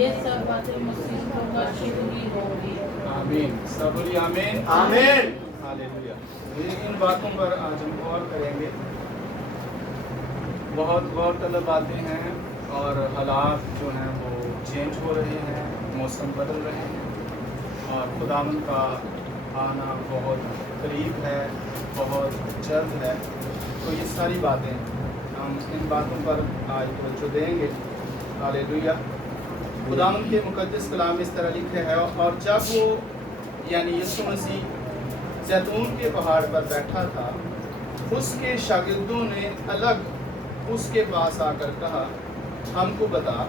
ये सब बातें मुसीबतों का शुरू ही होंगी। आमीन। सब बोलिए आमीन। आमीन। हालेलुया। इन बातों पर आज हम गौर करेंगे। बहुत गौर तलब बातें हैं और हालात जो हैं वो चेंज हो रहे हैं, मौसम बदल रहे हैं और खुदावंद का आना बहुत करीब है, बहुत जल्द है। तो ये सारी बातें हम इन बातों पर आज तवज्जो देंगे। हालेलुया। खुदावंद के मुकद्दस कलाम इस तरह लिखे है, और जब वो यानी यीशु मसीह जैतून के पहाड़ पर बैठा था, उसके शागिर्दों ने अलग उसके पास आकर कहा, हमको बता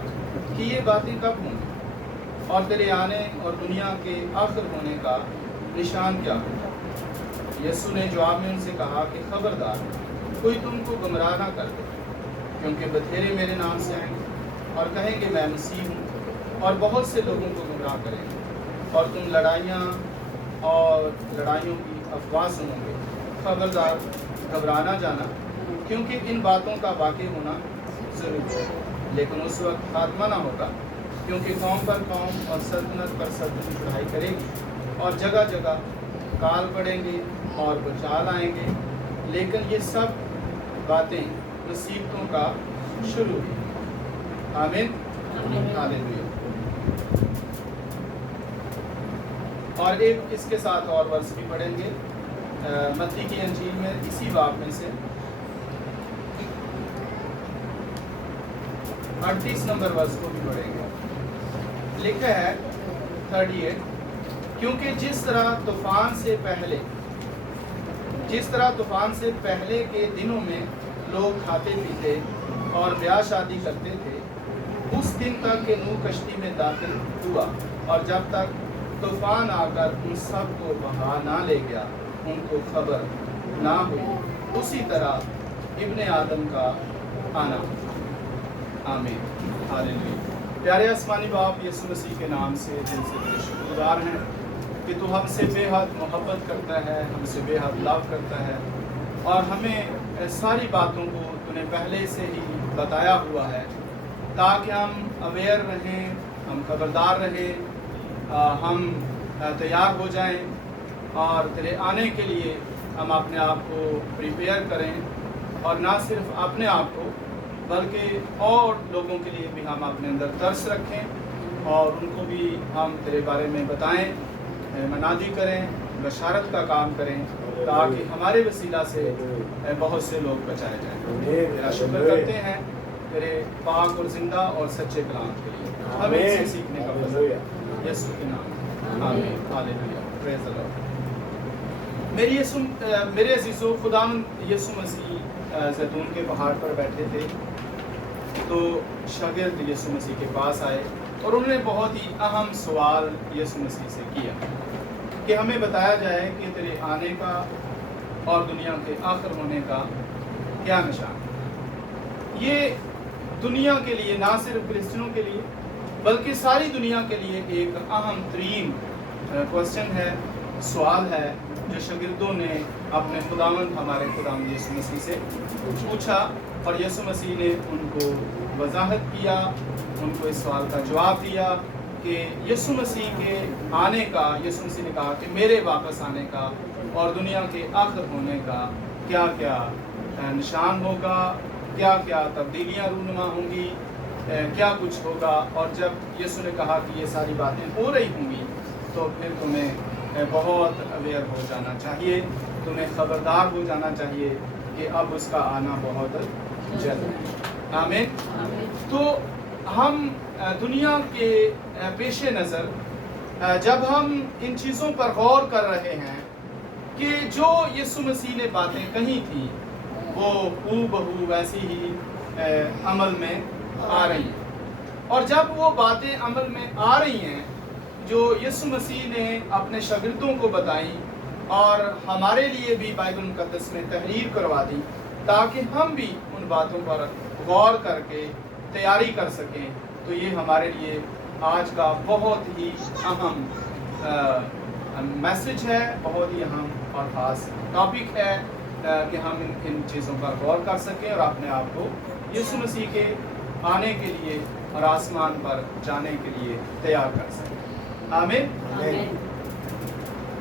कि ये बातें कब होंगी और तेरे आने और दुनिया के आखिर होने का निशान क्या होगा। यीशु ने जवाब में उनसे कहा कि खबरदार कोई तुमको गुमराह ना कर दे, क्योंकि बथेरे मेरे नाम से आएंगे और कहेंगे मैं मसीह हूँ, और बहुत से लोगों को गुमराह करेंगे और तुम लड़ाइयाँ और लड़ाइयों की अफवाह सुनोगे। खबरदार घबराना जाना, क्योंकि इन बातों का वाक़ई होना ज़रूरी है, लेकिन उस वक्त खात्मा ना होगा, क्योंकि कौम पर कौम और सल्तनत पर सल्तनत चढ़ाई करेगी और जगह जगह काल पड़ेंगे और भूचाल आएंगे, लेकिन ये सब बातें मुसीबतों का शुरू है। आमीन। हालेलुया। और एक इसके साथ और वर्ष भी पढ़ेंगे मत्ती की अंजील में, इसी बाब में से 38 नंबर वर्ष को भी पढ़ेंगे। लिखा है 38, क्योंकि जिस तरह तूफान से पहले के दिनों में लोग खाते पीते और ब्याह शादी करते थे, उस दिन तक के नूह कश्ती में दाखिल हुआ, और जब तक तूफान आकर उन सब को बहा ना ले गया, उनको खबर ना हुई, उसी तरह इब्ने आदम का आना। आमीन। हालेलुया। प्यारे आसमानी बाप, यीशु मसीह के नाम से दिल से तेरे शुक्रगुजार हैं कि तू हमसे बेहद मोहब्बत करता है, हमसे बेहद लव करता है, और हमें सारी बातों को तूने पहले से ही बताया हुआ है, ताकि हम अवेयर रहें, हम खबरदार रहें, हम तैयार हो जाएं, और तेरे आने के लिए हम अपने आप को प्रिपेयर करें, और ना सिर्फ अपने आप को बल्कि और लोगों के लिए भी हम अपने अंदर तरस रखें और उनको भी हम तेरे बारे में बताएं, मनादी करें, बशारत का काम करें, ताकि हमारे वसीला से बहुत से लोग बचाए जाएं। तेरा शुक्र करते हैं तेरे पाक और जिंदा और सच्चे कलाम के लिए, हमें इसे सीखने का फजल यीशु के नाम। आमीन। हालेलुया। Praise the Lord. मेरे अज़ीज़ों, खुदावंद यीशु मसीह जैतून के पहाड़ पर बैठे थे, तो शागिर्द यीशु मसीह के पास आए और उन्होंने बहुत ही अहम सवाल यीशु मसीह से किया कि हमें बताया जाए कि तेरे आने का और दुनिया के आखिर होने का क्या निशान है। ये दुनिया के लिए, ना सिर्फ क्रिश्चियनों के लिए बल्कि सारी दुनिया के लिए एक अहम तरीन क्वेश्चन है, सवाल है, जो शागिर्दों ने अपने खुदावंद, हमारे खुदावंद यीशु मसीह से पूछा, और यीशु मसीह ने उनको वजाहत किया, उनको इस सवाल का जवाब दिया कि यीशु मसीह के आने का, यीशु मसीह ने कहा कि मेरे वापस आने का और दुनिया के आखिर होने का क्या क्या निशान होगा, क्या क्या तब्दीलियाँ रूनुमा होंगी, क्या कुछ होगा। और जब यीशु ने कहा कि ये सारी बातें हो रही होंगी, तो फिर तुम्हें बहुत अवेयर हो जाना चाहिए, तुम्हें खबरदार हो जाना चाहिए कि अब उसका आना बहुत जल्द है। आमीन। तो हम दुनिया के पेश नज़र जब हम इन चीज़ों पर गौर कर रहे हैं कि जो यीशु मसीह ने बातें कही थी वो हूबहू वैसी ही अमल में आ रही हैं, और जब वो बातें अमल में आ रही हैं जो यीशु मसीह ने अपने शागिर्दों को बताई और हमारे लिए भी बाइबल मुकद्दस में तहरीर करवा दी, ताकि हम भी उन बातों पर गौर करके तैयारी कर सकें, तो ये हमारे लिए आज का बहुत ही अहम मैसेज है, बहुत ही अहम और ख़ास टॉपिक है कि हम इन चीज़ों पर गौर कर सकें और अपने आप को यीशु मसीह के आने के लिए और आसमान पर जाने के लिए तैयार कर सके। आमीन। आमीन।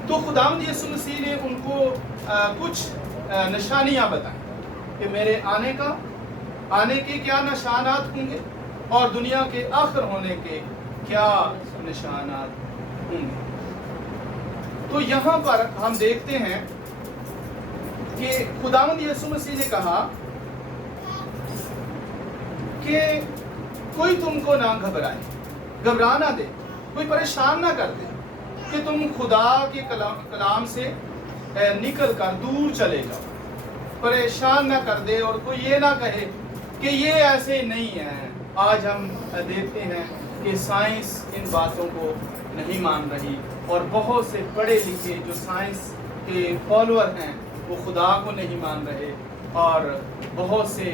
तो खुदावंद यीशु मसीह ने उनको कुछ निशानियां बताई कि मेरे आने के क्या निशानात होंगे और दुनिया के आखिर होने के क्या निशानात होंगे। तो यहाँ पर हम देखते हैं कि खुदावंद यीशु मसीह ने कहा कि कोई तुमको ना घबरा ना दे, कोई परेशान ना कर दे कि तुम खुदा के कलाम से निकल कर दूर चले जाओ, परेशान ना कर दे और कोई ये ना कहे कि ये ऐसे नहीं है। आज हम देखते हैं कि साइंस इन बातों को नहीं मान रही और बहुत से पढ़े लिखे जो साइंस के फॉलोअर हैं वो खुदा को नहीं मान रहे और बहुत से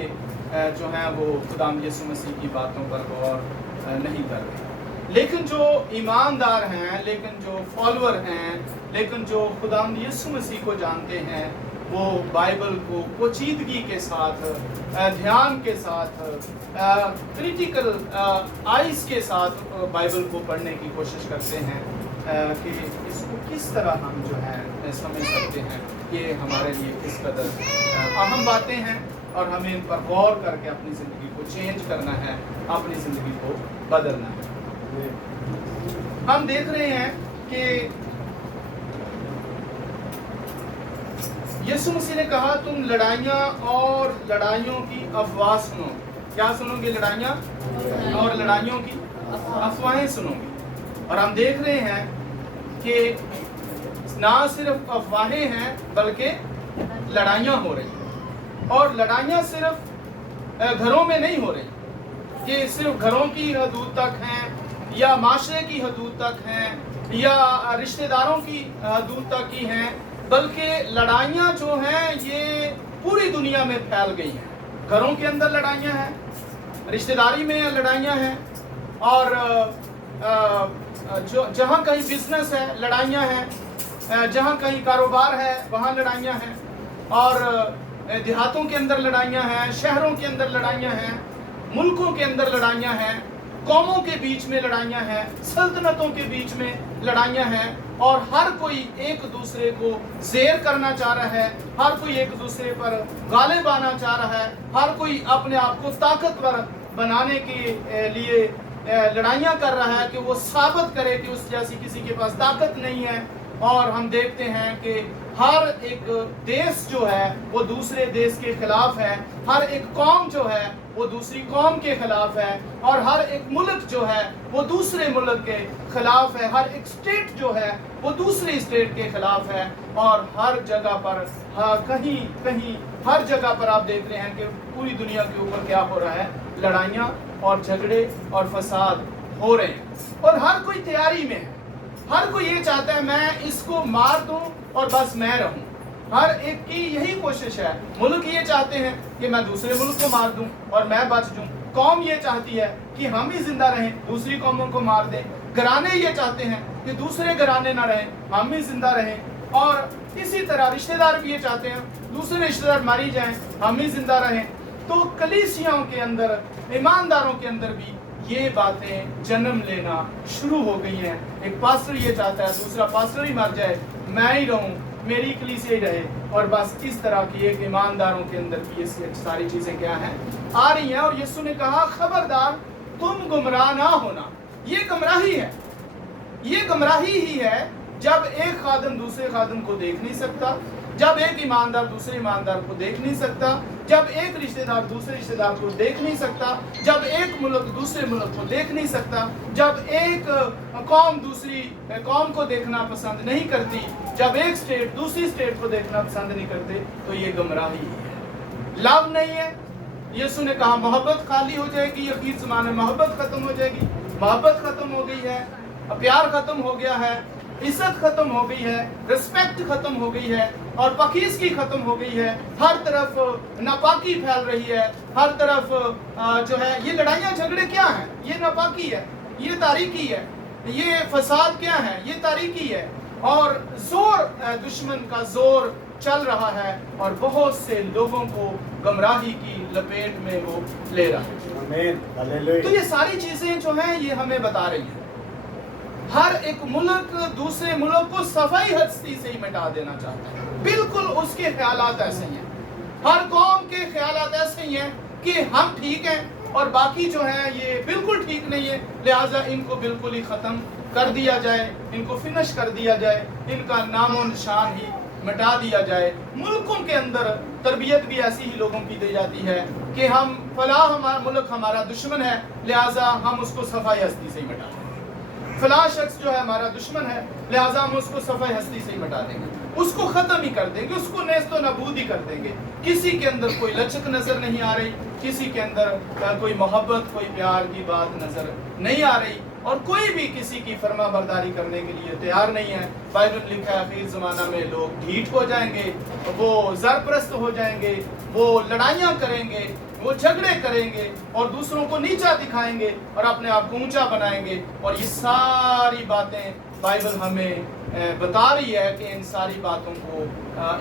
जो हैं वो खुदा यीशु मसीह की बातों पर गौर नहीं कर रहे। लेकिन जो ईमानदार हैं, लेकिन जो फॉलोअर हैं, लेकिन जो खुदा यीशु मसीह को जानते हैं वो बाइबल को पोचीदगी के साथ, ध्यान के साथ, क्रिटिकल आइज के साथ बाइबल को पढ़ने की कोशिश करते हैं कि इसको किस तरह हम जो है समझ सकते हैं, ये हमारे लिए किस कदर अहम बातें हैं और हमें इन पर गौर करके अपनी ज़िंदगी को चेंज करना है, अपनी ज़िंदगी को बदलना है। हम देख रहे हैं कि यीशु मसीह ने कहा तुम लड़ाइयाँ और लड़ाइयों की अफवाह सुनो। क्या सुनोगे? लड़ाइयाँ और लड़ाइयों की अफवाहें सुनोगे। और हम देख रहे हैं कि ना सिर्फ अफवाहें हैं बल्कि लड़ाइयाँ हो रही। और लड़ाइयाँ सिर्फ घरों में नहीं हो रही कि सिर्फ घरों की हदूद तक हैं या माशरे की हदूद तक हैं या रिश्तेदारों की हदूद तक ही हैं, बल्कि लड़ाइयाँ जो हैं ये पूरी दुनिया में फैल गई हैं। घरों के अंदर लड़ाइयाँ हैं, रिश्तेदारी में लड़ाइयाँ हैं और जो जहाँ कहीं बिजनेस है लड़ाइयाँ हैं, जहाँ कहीं कारोबार है वहाँ लड़ाइयाँ हैं और देहातों के अंदर लड़ाइयाँ हैं, शहरों के अंदर लड़ाइयाँ हैं, मुल्कों के अंदर लड़ाइयाँ हैं, कौमों के बीच में लड़ाइयाँ हैं, सल्तनतों के बीच में लड़ाइयाँ हैं और हर कोई एक दूसरे को ज़ेर करना चाह रहा है, हर कोई एक दूसरे पर गालिब आना चाह रहा है, हर कोई अपने आप को ताकतवर बनाने के लिए लड़ाइयाँ कर रहा है कि वो साबित करे कि उस जैसी किसी के पास ताकत नहीं है। और हम देखते हैं कि हर एक देश जो है वो दूसरे देश के खिलाफ है, हर एक कौम जो है वो दूसरी कौम के खिलाफ है और हर एक मुल्क जो है वो दूसरे मुल्क के खिलाफ है, हर एक स्टेट जो है वो दूसरी स्टेट के खिलाफ है। और हर जगह पर कहीं कहीं हर जगह पर आप देख रहे हैं कि पूरी दुनिया के ऊपर क्या हो रहा है, लड़ाइयाँ और झगड़े और फसाद हो रहे हैं और हर कोई तैयारी में है। हर कोई ये चाहता है मैं इसको मार दूं और बस मैं रहूं। हर एक की यही कोशिश है। मुल्क ये चाहते हैं कि मैं दूसरे मुल्क को मार दूं और मैं बच जाऊं। कौम ये चाहती है कि हम ही जिंदा रहें, दूसरी कौमों को मार दें। घराने ये चाहते हैं कि दूसरे घराने ना रहें, हम ही जिंदा रहें। और इसी तरह रिश्तेदार भी ये चाहते हैं दूसरे रिश्तेदार मारी जाएं, हम ही जिंदा रहें। तो कलीसियाओं के अंदर, ईमानदारों के अंदर भी ये बातें जन्म लेना शुरू हो गई हैं। एक पास्टर ये चाहता है दूसरा पास्टर ही मर जाए, मैं ही रहूं, मेरी कलीसिया ही रहे। और बस इस तरह की एक ईमानदारों के अंदर भी ये सारी चीजें क्या हैं, आ रही हैं। और यीशु ने कहा खबरदार तुम गुमराह ना होना। ये गुमराही है, ये गुमराही ही है जब एक खादिम दूसरे खादिम को देख नहीं सकता, जब एक ईमानदार दूसरे ईमानदार को देख नहीं सकता, जब एक रिश्तेदार दूसरे रिश्तेदार को देख नहीं सकता, जब एक मुल्क दूसरे मुल्क को देख नहीं सकता, जब एक कौम दूसरी कौम को देखना पसंद नहीं करती, जब एक स्टेट दूसरी स्टेट को देखना पसंद नहीं करते, तो ये गुमराही है, लव नहीं है। यीशु ने कहा मोहब्बत खाली हो जाएगी, अखीर ज़माने में मोहब्बत खत्म हो जाएगी। मोहब्बत खत्म हो गई है, प्यार खत्म हो गया है, इज्जत खत्म हो गई है, रिस्पेक्ट खत्म हो गई है और पाकीज़गी खत्म हो गई है। हर तरफ नापाकी फैल रही है, हर तरफ जो है ये लड़ाइयाँ झगड़े क्या हैं, ये नापाकी है, ये तारीकी है, ये फसाद क्या है, ये तारीकी है। और जोर दुश्मन का जोर चल रहा है और बहुत से लोगों को गुमराही की लपेट में वो ले रहा है। آمین تو ہلیلویا یہ ساری چیزیں جو ہیں یہ ہمیں بتا رہی ہیں ہر ایک ملک دوسرے ملک کو صفائی ہستی سے ہی مٹا دینا چاہتا ہے. بالکل اس کے خیالات ایسے ہی ہیں. ہر قوم کے خیالات ایسے ہی ہیں کہ ہم ٹھیک ہیں اور باقی جو ہیں یہ بالکل ٹھیک نہیں ہے, لہٰذا ان کو بالکل ہی ختم کر دیا جائے, ان کو فنش کر دیا جائے, ان کا نام و نشان ہی مٹا دیا جائے. ملکوں کے اندر تربیت بھی ایسی ہی لوگوں کی دی جاتی ہے کہ ہم فلاں ہمارا ملک ہمارا دشمن ہے, لہٰذا ہم اس کو صفائی ہستی سے ہی مٹا دیں گے. فلاں شخص جو ہے ہمارا دشمن ہے, لہٰذا ہم اس کو صفائی ہستی سے ہی مٹا دیں گے, اس کو ختم ہی کر دیں گے, اس کو نیست و نابود ہی کر دیں گے. کسی کے اندر کوئی لچک نظر نہیں آ رہی, کسی کے اندر کوئی محبت کوئی پیار کی بات نظر نہیں آ رہی, اور کوئی بھی کسی کی فرما برداری کرنے کے لیے تیار نہیں ہے. بائبل لکھا ہے آخر زمانہ میں لوگ ڈھیٹ ہو جائیں گے, وہ زرپرست ہو جائیں گے, وہ لڑائیاں کریں گے, وہ جھگڑے کریں گے اور دوسروں کو نیچا دکھائیں گے اور اپنے آپ کو اونچا بنائیں گے. اور یہ ساری باتیں بائبل ہمیں بتا رہی ہے کہ ان ساری باتوں کو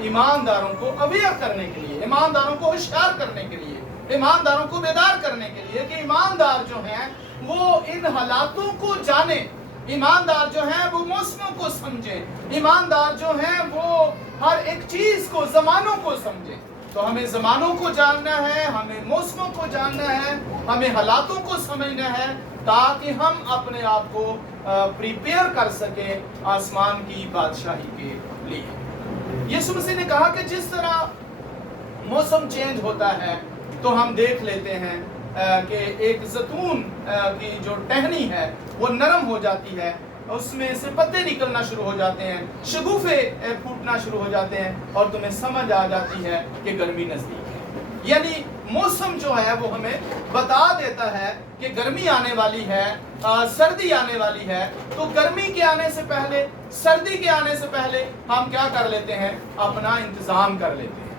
ایمانداروں کو اویئر کرنے کے لیے, ایمانداروں کو ہوشیار کرنے کے لیے, ایمانداروں کو بیدار کرنے کے لیے کہ ایماندار جو ہیں وہ ان حالاتوں کو جانیں, ایماندار جو ہیں وہ موسموں کو سمجھیں, ایماندار جو ہیں وہ ہر ایک چیز کو زمانوں کو سمجھیں. تو ہمیں زمانوں کو جاننا ہے, ہمیں موسموں کو جاننا ہے, ہمیں حالاتوں کو سمجھنا ہے تاکہ ہم اپنے آپ کو پریپیئر کر سکیں آسمان کی بادشاہی کے لیے. یسوع مسیح نے کہا کہ جس طرح موسم چینج ہوتا ہے تو ہم دیکھ لیتے ہیں کہ ایک زیتون کی جو ٹہنی ہے وہ نرم ہو جاتی ہے, اس میں سے پتے نکلنا شروع ہو جاتے ہیں, شگوفے پھوٹنا شروع ہو جاتے ہیں اور تمہیں سمجھ آ جاتی ہے کہ گرمی نزدیک ہے. یعنی موسم جو ہے وہ ہمیں بتا دیتا ہے کہ گرمی آنے والی ہے, سردی آنے والی ہے. تو گرمی کے آنے سے پہلے, سردی کے آنے سے پہلے ہم کیا کر لیتے ہیں, اپنا انتظام کر لیتے ہیں.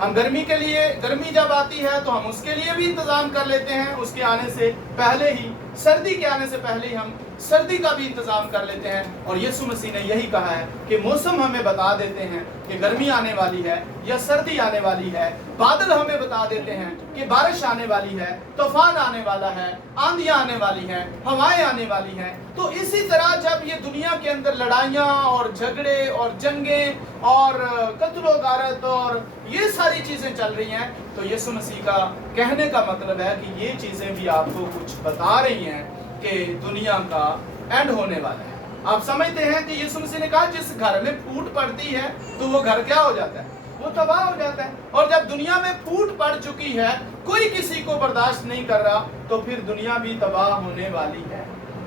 ہم گرمی کے لیے, گرمی جب آتی ہے تو ہم اس کے لیے بھی انتظام کر لیتے ہیں اس کے آنے سے پہلے ہی, سردی کے آنے سے پہلے ہی ہم سردی کا بھی انتظام کر لیتے ہیں. اور یسوع مسیح نے یہی کہا ہے کہ موسم ہمیں بتا دیتے ہیں کہ گرمی آنے والی ہے یا سردی آنے والی ہے, بادل ہمیں بتا دیتے ہیں کہ بارش آنے والی ہے, طوفان آنے والا ہے, آندھیاں آنے والی ہیں, ہوائیں آنے والی ہیں. تو اسی طرح جب یہ دنیا کے اندر لڑائیاں اور جھگڑے اور جنگیں اور قتل و غارت اور یہ ساری چیزیں چل رہی ہیں, تو یسوع مسیح کا کہنے کا مطلب ہے کہ یہ چیزیں بھی آپ کو کچھ بتا رہی ہیں کہ دنیا کا اینڈ ہونے والا ہے. آپ سمجھتے ہیں کہ یسوع مسیح نے کہا جس گھر میں پھوٹ پڑتی ہے تو وہ گھر کیا ہو جاتا ہے, وہ تباہ ہو جاتا ہے. اور جب دنیا میں پھوٹ پڑ چکی ہے, کوئی کسی کو برداشت نہیں کر رہا, تو پھر دنیا بھی تباہ ہونے والی ہے,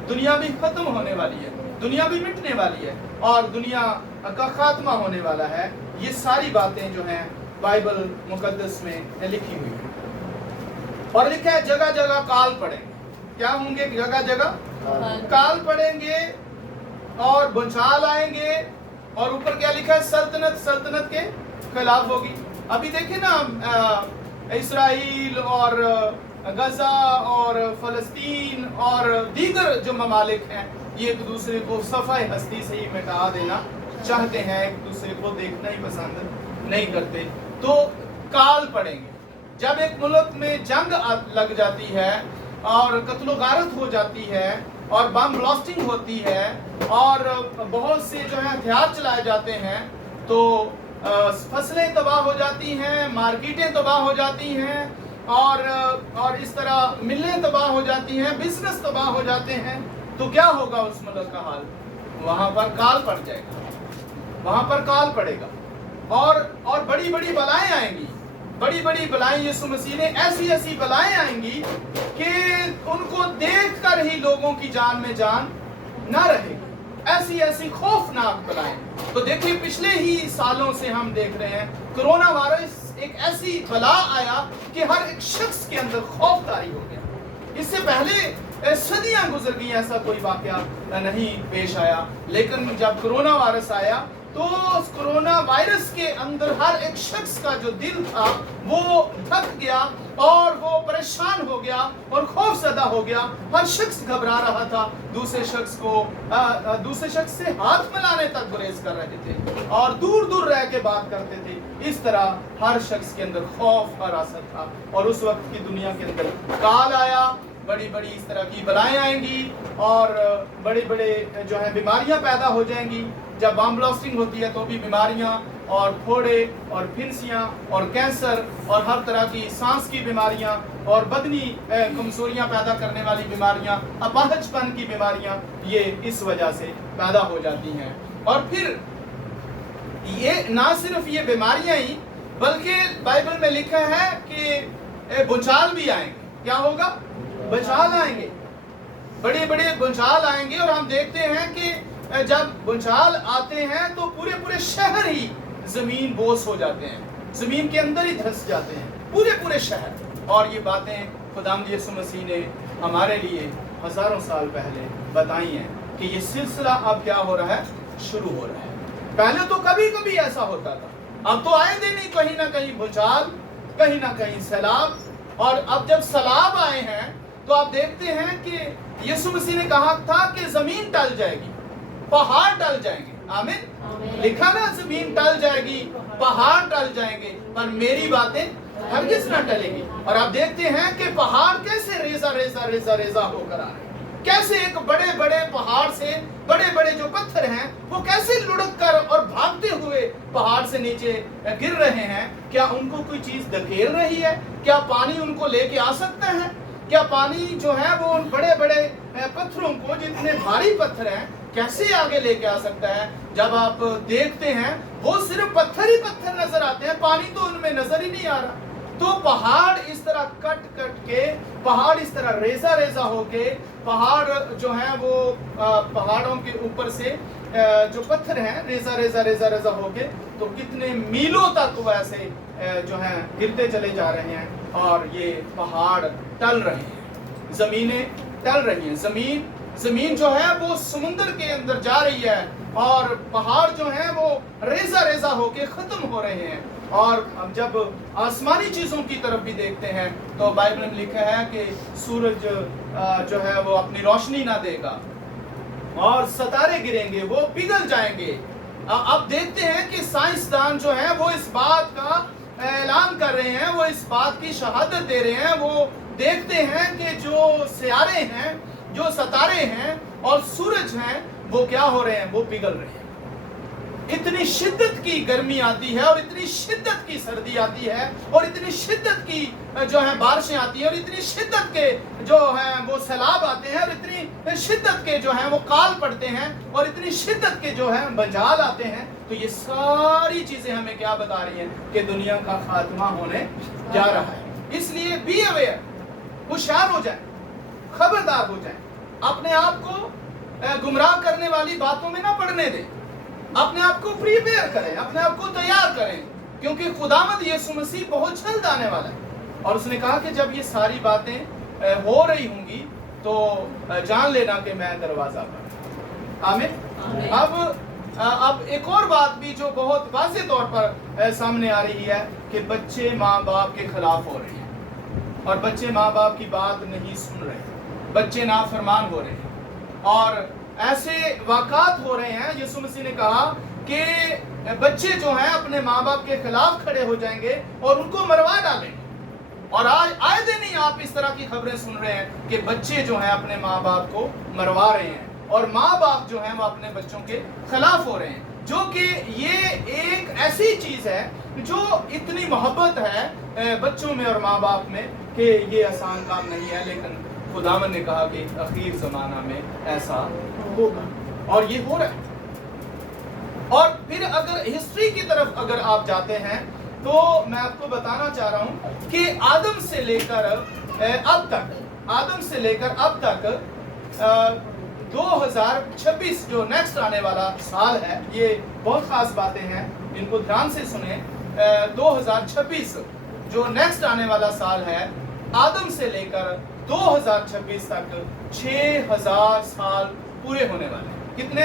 دنیا بھی ختم ہونے والی ہے, دنیا بھی مٹنے والی ہے اور دنیا کا خاتمہ ہونے والا ہے. یہ ساری باتیں جو ہیں بائبل مقدس میں لکھی ہوئی ہیں. اور لکھا ہے جگہ جگہ کال پڑیں گے. کیا ہوں گے, جگہ جگہ کال پڑیں گے اور بھونچال آئیں گے. اور اوپر کیا لکھا ہے, سلطنت سلطنت کے خلاف ہوگی. ابھی دیکھیں نا, اسرائیل اور غزہ اور فلسطین اور دیگر جو ممالک ہیں یہ ایک دوسرے کو صفحہ ہستی سے ہی مٹا دینا چاہتے ہیں, ایک دوسرے کو دیکھنا ہی پسند نہیں کرتے. تو کال پڑیں گے. جب ایک ملک میں جنگ لگ جاتی ہے اور قتل و غارت ہو جاتی ہے اور بم بلاسٹنگ ہوتی ہے اور بہت سے جو ہیں ہتھیار چلائے جاتے ہیں, تو فصلیں تباہ ہو جاتی ہیں, مارکیٹیں تباہ ہو جاتی ہیں اور اس طرح ملیں تباہ ہو جاتی ہیں, بزنس تباہ ہو جاتے ہیں, تو کیا ہوگا اس ملک کا حال؟ وہاں پر کال پڑ جائے گا, وہاں پر کال پڑے گا اور بڑی بڑی بلائیں آئیں گی. بڑی بڑی بلائیں یسوع مسیح نے ایسی ایسی بلائیں آئیں گی کہ ان کو دیکھ کر ہی لوگوں کی جان میں جان نہ رہے گی. ایسی ایسی خوفناک بلائیں. تو دیکھیے پچھلے ہی سالوں سے ہم دیکھ رہے ہیں کرونا وائرس ایک ایسی بلا آیا کہ ہر ایک شخص کے اندر خوف طاری ہو گیا. اس سے پہلے صدیاں گزر گئی, ایسا کوئی واقعہ نہیں پیش آیا, لیکن جب کرونا وائرس آیا तो उस कोरोना वायरस के अंदर हर एक शख्स का जो दिल था वो थक गया और वो परेशान हो गया और खौफजदा हो गया। हर शख्स घबरा रहा था, दूसरे शख्स से हाथ मिलाने तक गुरेज कर रहे थे और दूर दूर रह के बात करते थे। इस तरह हर शख्स के अंदर खौफ हरासत था। और उस वक्त की दुनिया के अंदर काल आया, बड़ी बड़ी इस तरह की बलाएं आएंगी और बड़े बड़े जो है बीमारियां पैदा हो जाएंगी। जब बम ब्लास्टिंग होती है तो भी बीमारियां और फोड़े और फिंसियां और कैंसर और हर तरह की सांस की बीमारियां और बदनी कमजोरियां पैदा करने वाली बीमारियां, अपाहजपन की बीमारियां, ये इस वजह से पैदा हो जाती हैं। और फिर ये ना सिर्फ ये बीमारियां ही, बल्कि बाइबल में लिखा है कि भूचाल भी आएंगे। क्या होगा? भूचाल आएंगे, बड़े बड़े भूचाल आएंगे। और हम देखते हैं कि जब भूचाल आते हैं तो पूरे पूरे शहर ही जमीन बोस हो जाते हैं, जमीन के अंदर ही धंस जाते हैं पूरे पूरे शहर। और ये बातें खुदावंद यीशु मसीह ने हमारे लिए हजारों साल पहले बताई हैं कि ये सिलसिला अब क्या हो रहा है? शुरू हो रहा है। पहले तो कभी कभी ऐसा होता था, अब तो आए दिन ही कहीं ना कहीं भूचाल, कहीं ना कहीं सैलाब। और अब जब सैलाब आए हैं तो आप देखते हैं कि यीशु मसीह ने कहा था कि जमीन टल जाएगी, पहाड़ टल जाएंगे। आमीन। लिखा ना, जमीन टल जाएगी, पहाड़ टल जाएंगे, पर मेरी बातें हरगिज ना टलेंगी। और आप देखते हैं कि पहाड़ कैसे रेजा रेजा रेजा रेजा होकर आ रहे हैं, कैसे एक बड़े बड़े पहाड़ से बड़े बड़े जो पत्थर हैं वो कैसे लुढ़क कर और भागते हुए पहाड़ से नीचे गिर रहे हैं। क्या उनको कोई चीज धकेल रही है? क्या पानी उनको लेके आ सकता है? क्या पानी जो है वो उन बड़े बड़े पत्थरों को, जितने भारी पत्थर हैं, कैसे आगे लेके आ सकता है? जब आप देखते हैं वो सिर्फ पत्थर ही पत्थर नजर आते हैं, पानी तो उनमें नजर ही नहीं आ रहा। तो पहाड़ इस तरह कट कट के, पहाड़ इस तरह रेजा रेजा होके, पहाड़ जो है वो पहाड़ों के ऊपर से जो पत्थर हैं रेजा रेजा रेजा रेजा होके तो कितने मीलों तक वैसे जो है गिरते चले जा रहे हैं। और ये पहाड़ टल रहे हैं, जमीनें टल रही हैं, जमीन जो है वो समुंदर के अंदर जा रही है और पहाड़ जो है वो रेजा रेजा होके खत्म हो रहे हैं। और अब जब आसमानी चीजों की तरफ भी देखते हैं तो बाइबल में लिखा है कि सूरज जो है वो अपनी रोशनी ना देगा और सितारे गिरेंगे, वो पिघल जाएंगे। अब देखते हैं कि साइंसदान जो है वो इस बात का ऐलान कर रहे हैं, वो इस बात की शहादत दे रहे हैं। वो देखते हैं कि जो सियारे हैं, जो सितारे हैं और सूरज हैं, वो क्या हो रहे हैं? वो पिघल रहे हैं। इतनी शिद्दत की गर्मी आती है और इतनी शिद्दत की सर्दी आती है और इतनी शिद्दत की जो है बारिशें आती हैं और इतनी शिद्दत के जो है वो सैलाब आते हैं और इतनी शिद्दत के जो है वो काल पड़ते हैं और इतनी शिद्दत के जो है भूचाल आते हैं। तो ये सारी चीजें हमें क्या बता रही हैं कि दुनिया का खात्मा होने जा रहा है। इसलिए बी अवेयर, होशियार हो जाए, खबरदार हो जाए, अपने आप को गुमराह करने वाली बातों में ना पड़ने दें, अपने आप को प्रिपेयर करें, अपने आप को तैयार करें, क्योंकि खुदावंद यीशु मसीह बहुत जल्द आने वाला है। और उसने कहा कि जब ये सारी बातें हो रही होंगी तो जान लेना कि मैं दरवाजा पर। आमीन। अब एक और बात भी जो बहुत वाज़ेह तौर पर सामने आ रही है कि बच्चे माँ बाप के खिलाफ हो रहे हैं और बच्चे माँ बाप की बात नहीं सुन रहे, बच्चे नाफरमान हो रहे हैं और ऐसे वाक़ात हो रहे हैं। यीशु मसीह ने कहा कि बच्चे जो हैं अपने माँ बाप के खिलाफ खड़े हो जाएंगे और उनको मरवा डालेंगे। और आज आए दिन ही आप इस तरह की खबरें सुन रहे हैं कि बच्चे जो हैं अपने माँ बाप को मरवा रहे हैं और माँ बाप जो हैं वो अपने बच्चों के खिलाफ हो रहे हैं, जो कि ये एक ऐसी चीज़ है जो इतनी मोहब्बत है बच्चों में और माँ बाप में कि ये आसान काम नहीं है। लेकिन खुदावन ने कहा कि आखिर ज़माना में ऐसा होगा और ये हो रहा है। और फिर अगर हिस्ट्री की तरफ अगर आप जाते हैं तो मैं आपको बताना चाह रहा हूं कि आदम से लेकर अब तक 2026 जो नेक्स्ट आने वाला साल है, ये बहुत खास बातें हैं, इनको ध्यान से सुने। 2026 जो नेक्स्ट आने वाला साल है, आदम से लेकर 2026 तक 6000 साल पूरे होने वाले हैं। कितने?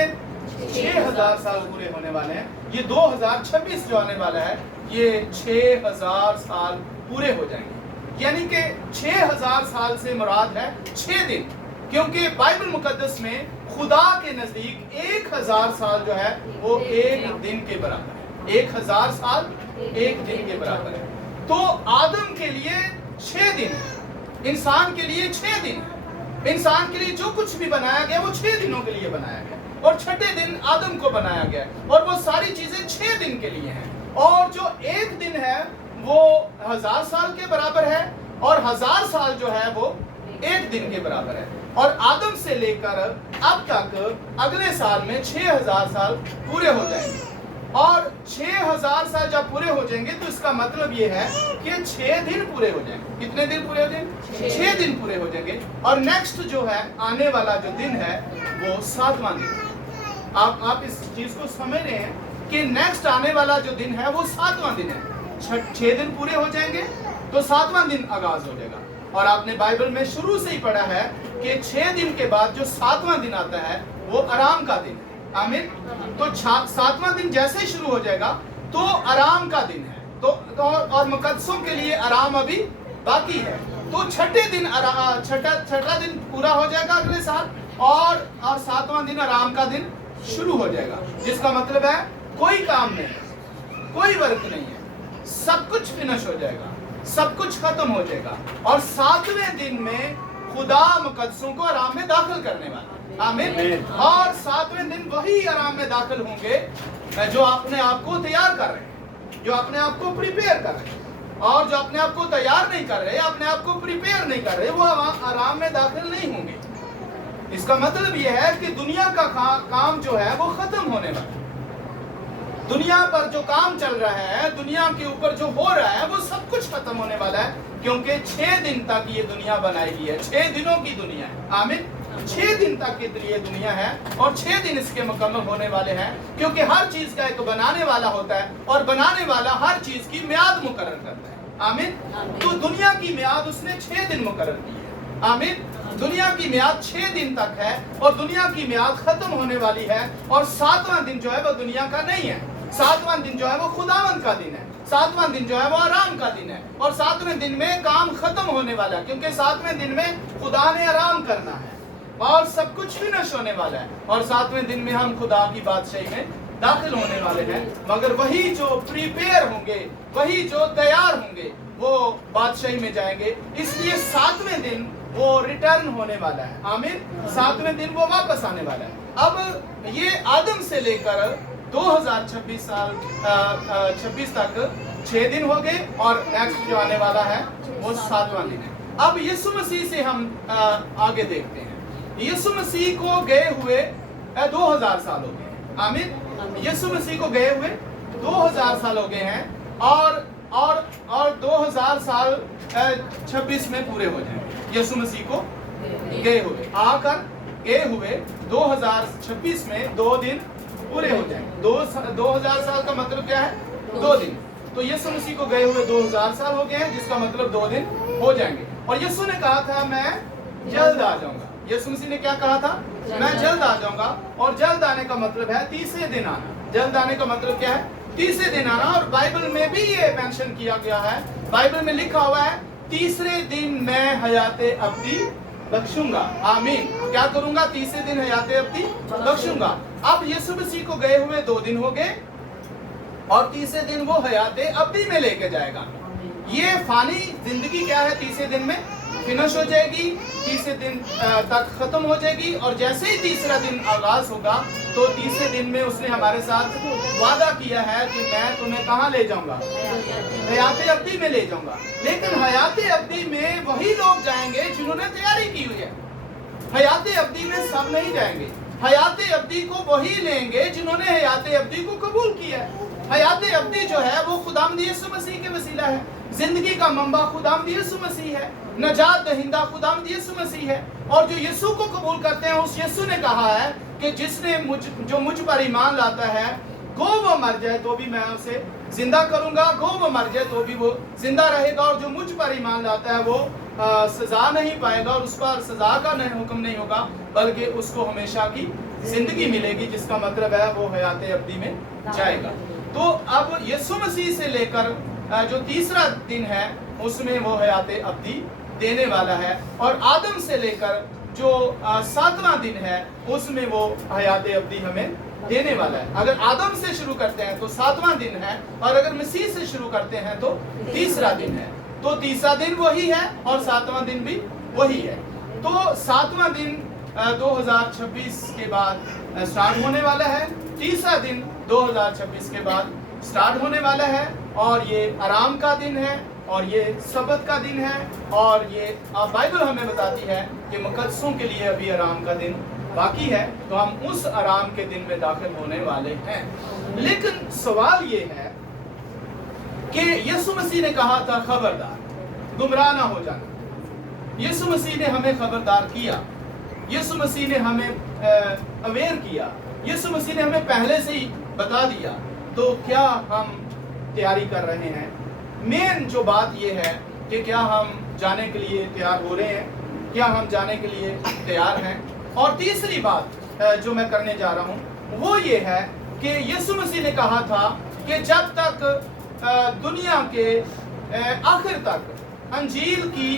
6000 साल पूरे होने वाले हैं। ये 2026 जो आने वाला है ये 6000 साल पूरे हो जाएंगे। यानी कि 6000 साल से मुराद है 6 दिन, क्योंकि बाइबल मुकद्दस में खुदा के नजदीक 1000 साल जो है वो एक दिन के बराबर है। 1000 साल एक दिन के बराबर है। तो आदम के लिए 6 दिन है, इंसान के लिए 6 दिन है। इंसान के लिए जो कुछ भी बनाया गया वो 6 दिनों के लिए बनाया गया, और छठे दिन आदम को बनाया गया, और वो सारी चीजें 6 दिन के लिए हैं। और जो एक दिन है वो 1000 साल के बराबर है, और 1000 साल जो है वो एक दिन के बराबर है। और आदम से लेकर अब तक अगले साल में 6000 साल पूरे हो जाएंगे। और 6000 साल जब पूरे हो जाएंगे तो इसका मतलब ये है कि 6 दिन पूरे हो जाएंगे। कितने दिन पूरे हो जाएंगे? 6 दिन पूरे हो जाएंगे। और नेक्स्ट जो है आने वाला जो दिन है वो 7वां दिन है। आप इस चीज को समझ रहे हैं कि नेक्स्ट आने वाला जो दिन है वो 7वां दिन है। 6 दिन पूरे हो जाएंगे तो 7वां दिन आगाज हो जाएगा। और आपने बाइबल में शुरू से ही पढ़ा है कि 6 दिन के बाद जो 7वां दिन आता है वो आराम का दिन है। आमीन। तो 7वां दिन जैसे ही शुरू हो जाएगा तो आराम का दिन है। तो और मुकद्दसों के लिए आराम अभी बाकी है। तो छठे दिन छठा दिन पूरा हो जाएगा अगले साल, और 7वां दिन आराम का दिन शुरू हो जाएगा, जिसका मतलब है कोई काम नहीं है, कोई वर्क नहीं है, सब कुछ फिनिश हो जाएगा, सब कुछ खत्म हो जाएगा। और 7वें दिन में खुदा मुकद्दसों को आराम में दाखिल करने वाला। आमीन। और 7वें दिन वही आराम में दाखिल होंगे जो अपने आप को तैयार कर रहे हैं, जो अपने आप को प्रिपेयर कर रहे हैं। और जो अपने आप को तैयार नहीं कर रहे, अपने आप को प्रिपेयर नहीं कर रहे, वो आराम में दाखिल नहीं होंगे। इसका मतलब यह है कि दुनिया का काम जो है वो खत्म होने वाला है। दुनिया पर जो काम चल रहा है, दुनिया के ऊपर जो हो रहा है, वो सब कुछ खत्म होने वाला है, क्योंकि 6 दिन तक ये दुनिया बनाई गई है। 6 दिनों की दुनिया है। आमीन। 6 दिन तक की ये दुनिया है, और 6 दिन इसके मुकम्मल होने वाले हैं, क्योंकि हर चीज का एक बनाने वाला होता है, और बनाने वाला हर चीज की मियाद मुकर्रर करता है। आमीन। तो दुनिया की मियाद उसने 6 दिन मुकर्रर की है। आमीन। दुनिया की मियाद 6 दिन तक है, और दुनिया की मियाद खत्म होने वाली है। और 7वां दिन जो है वो दुनिया का नहीं है। 7वां दिन जो है वो खुदावंद का दिन है। 7वां दिन जो है वो आराम का दिन है। और 7वें दिन में काम खत्म होने वाला है, क्योंकि 7वें दिन में खुदा ने आराम करना है और सब कुछ फिनिश होने वाला है। और 7वें दिन में हम खुदा की बादशाही में दाखिल होने वाले हैं। मगर वही जो प्रिपेयर होंगे, वही जो तैयार होंगे, वो बादशाही में जाएंगे। इसलिए 7वें दिन वो रिटर्न होने वाला है। आमीन। 7वें दिन वो वापस आने वाला है। अब ये आदम से लेकर 2026 साल 26 तक 6 दिन हो गए, और नेक्स्ट जो आने वाला है वो 7वां दिन है। अब यीशु मसीह से हम आगे देखते हैं। यीशु मसीह को गए हुए 2000 साल हो गए। आमीन। यीशु मसीह को गए हुए 2000 साल हो गए हैं, और 2000 साल 26 में पूरे हो जाएंगे। यीशु मसीह को गए हुए 2026 में 2 दिन पूरे हो जाएंगे। 2000 साल का मतलब क्या है? 2 दिन। तो यीशु मसीह को गए हुए 2000 साल हो गए हैं, जिसका मतलब 2 दिन हो जाएंगे। और यीशु ने कहा था मैं जल्द आ जाऊंगा। यीशु मसीह ने क्या कहा था? मैं जल्द आ जाऊंगा। और जल्द आने का मतलब है तीसरे दिन आना। जल्द आने का मतलब क्या है? तीसरे दिन आना। और बाइबल में भी ये मेंशन किया गया है। बाइबल में लिखा हुआ है तीसरे दिन मैं हयाते अब्दी बख्शूंगा। आमीन। क्या करूंगा? तीसरे दिन हयाते अब्दी बख्शूंगा। अब यीशु मसीह को गए हुए 2 दिन हो गए, और तीसरे दिन वो हयाते अब्दी में लेके जाएगा। ये फानी जिंदगी क्या है? तीसरे दिन में फिनिश हो जाएगी, तीसरे दिन तक खत्म हो जाएगी। और जैसे ही तीसरा दिन आगाज होगा तो तीसरे दिन में उसने हमारे साथ वादा किया है कि मैं तुम्हें कहाँ ले जाऊंगा? हयाते अब्दी में ले जाऊंगा। लेकिन हयाते अब्दी में वही लोग जाएंगे जिन्होंने तैयारी की हुई है। हयाते अब्दी में सब नहीं जाएंगे। हयाते अब्दी को वही लेंगे जिन्होंने हयाते अब्दी को कबूल किया है। हयाते अब्दी जो है वो खुदावंद यीशु मसीह के वसीला है। जिंदगी का मंबा खुदावंद यीशु मसीह है। नजात दहिंदा खुदावंद यीशु मसीह है। और जो यीशु को कबूल करते हैं, उस यीशु ने कहा है कि जिसने जो मुझ पर ईमान लाता है, गो वो मर जाए तो भी मैं उसे जिंदा करूंगा, गो वो मर जाए तो भी वो जिंदा रहेगा। और जो मुझ पर ईमान लाता है वो सजा नहीं पाएगा और उस पर सजा का नहीं हुक्म नहीं होगा, बल्कि उसको हमेशा की जिंदगी मिलेगी, जिसका मतलब है वो हयात अब्दी में जाएगा। तो अब यीशु मसीह से लेकर जो तीसरा दिन है उसमें वो हयात अब्दी देने वाला है, और आदम से लेकर जो सातवां दिन है उसमें वो हयात अब्दी हमें देने वाला है। अगर आदम से शुरू करते हैं तो सातवां दिन है, और अगर मसीह से शुरू करते हैं तो तीसरा दिन है। तो तीसरा दिन वही है और सातवां दिन भी वही है। तो सातवां दिन 2026 के बाद स्टार्ट होने वाला है, तीसरा दिन 2026 के बाद स्टार्ट होने वाला है, और ये आराम का दिन है, और ये सबत का दिन है, और ये बाइबल हमें बताती है कि मुकद्दसों के लिए अभी आराम का दिन बाकी है। तो हम उस आराम के दिन में दाखिल होने वाले हैं। लेकिन सवाल ये है कि यीशु मसीह ने कहा था खबरदार, गुमराह ना हो जाना। यीशु मसीह ने हमें खबरदार किया, यीशु मसीह ने हमें अवेयर किया, यीशु मसीह ने हमें पहले से ही बता दिया। तो क्या हम तैयारी कर रहे हैं? मेन जो बात ये है कि क्या हम जाने के लिए तैयार हो रहे हैं, क्या हम जाने के लिए तैयार हैं? और तीसरी बात जो मैं करने जा रहा हूँ वो ये है कि यीशु मसीह ने कहा था कि जब तक दुनिया के आखिर तक अंजील की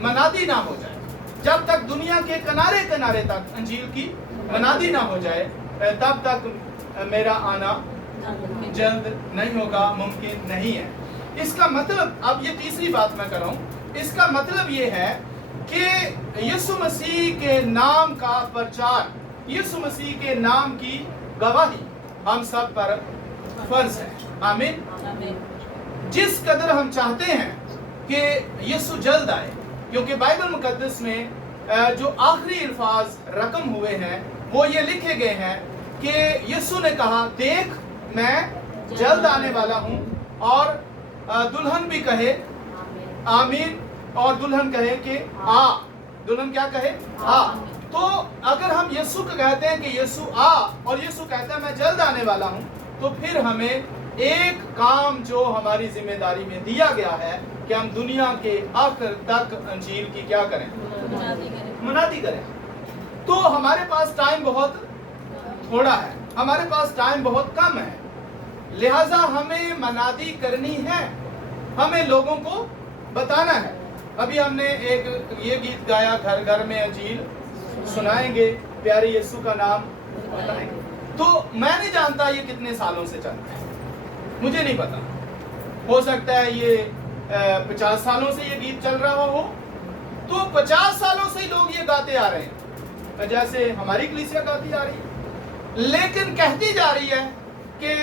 मनादी ना हो जाए, जब तक दुनिया के किनारे किनारे तक अंजील की मनादी ना हो जाए, तब तक मेरा आना जल्द नहीं होगा, मुमकिन नहीं है। इसका मतलब, अब ये तीसरी बात मैं कर रहा हूँ, इसका मतलब ये है कि यीशु मसीह के नाम का प्रचार, यीशु मसीह के नाम की गवाही हम सब पर फर्ज है। आमीन। जिस कदर हम चाहते हैं कि यीशु जल्द आए, क्योंकि बाइबल मुकद्दस में जो आखिरी अल्फाज रकम हुए हैं वो ये लिखे गए हैं कि यीशु ने कहा, देख मैं जल्द आने वाला हूँ, और दुल्हन भी कहे आमीन, और दुल्हन कहे कि आ। दुल्हन क्या कहे? आ। तो अगर हम यीशु को कहते हैं कि यीशु आ, और यीशु कहता है मैं जल्द आने वाला हूँ, तो फिर हमें एक काम जो हमारी जिम्मेदारी में दिया गया है कि हम दुनिया के आखिर तक अंजील की क्या करें? मनादी करें। तो हमारे पास टाइम बहुत थोड़ा है, हमारे पास टाइम बहुत कम है, लिहाजा हमें मनादी करनी है, हमें लोगों को बताना है। अभी हमने एक ये गीत गाया, घर घर में अंजील सुनाएंगे, प्यारे यीशु का नाम बताएंगे। तो मैं नहीं जानता ये कितने सालों से चलता है, मुझे नहीं पता। हो सकता है ये 50 सालों से ये गीत चल रहा हो, तो 50 सालों से ही लोग ये गाते आ रहे हैं, जैसे हमारी कलीसिया गाती आ रही है, लेकिन कहती जा रही है कि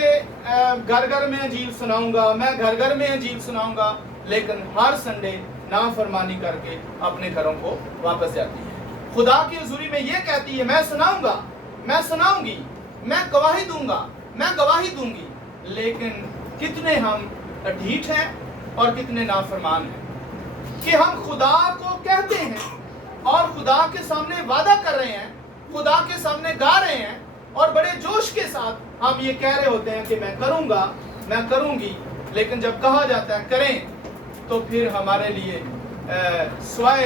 घर घर में अंजील सुनाऊंगा, मैं घर घर में अंजील सुनाऊंगा, लेकिन हर संडे नाफरमानी करके अपने घरों को वापस जाती है। खुदा की हुजूरी में ये कहती है, मैं सुनाऊंगा, मैं सुनाऊंगी, मैं गवाही दूंगा, मैं गवाही दूंगी, लेकिन कितने हम ढीठ हैं और कितने नाफरमान हैं कि हम खुदा को कहते हैं और खुदा के सामने वादा कर रहे हैं, खुदा के सामने गा रहे हैं, और बड़े जोश के साथ हम ये कह रहे होते हैं कि मैं करूंगा, मैं करूंगी, लेकिन जब कहा जाता है करें, तो फिर हमारे लिए स्वाय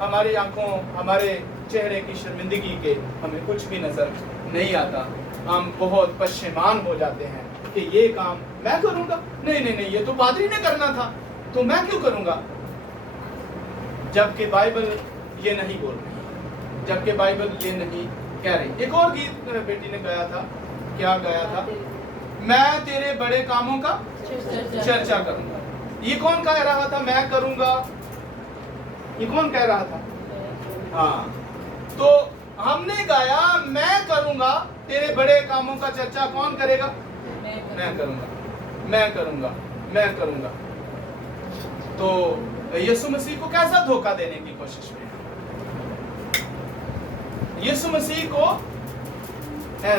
हमारी आंखों, हमारे चेहरे की शर्मिंदगी के हमें कुछ भी नजर नहीं आता। हम बहुत पश्चिमान हो जाते हैं कि ये काम मैं करूंगा, नहीं, ये तो पादरी ने करना था, तो मैं क्यों करूंगा? जबकि बाइबल ये नहीं बोल रही, जबकि बाइबल ये नहीं कह रही। एक और गीत बेटी ने गाया था, क्या गाया था? मैं तेरे बड़े कामों का चर्चा करूंगा। ये कौन कह रहा था मैं करूंगा? ये कौन कह रहा था? हाँ, तो हमने गाया मैं करूंगा, तेरे बड़े कामों का चर्चा कौन करेगा? मैं करूंगा, मैं करूंगा, मैं करूंगा। तो यीशु मसीह को कैसा धोखा देने की कोशिश में? यीशु मसीह को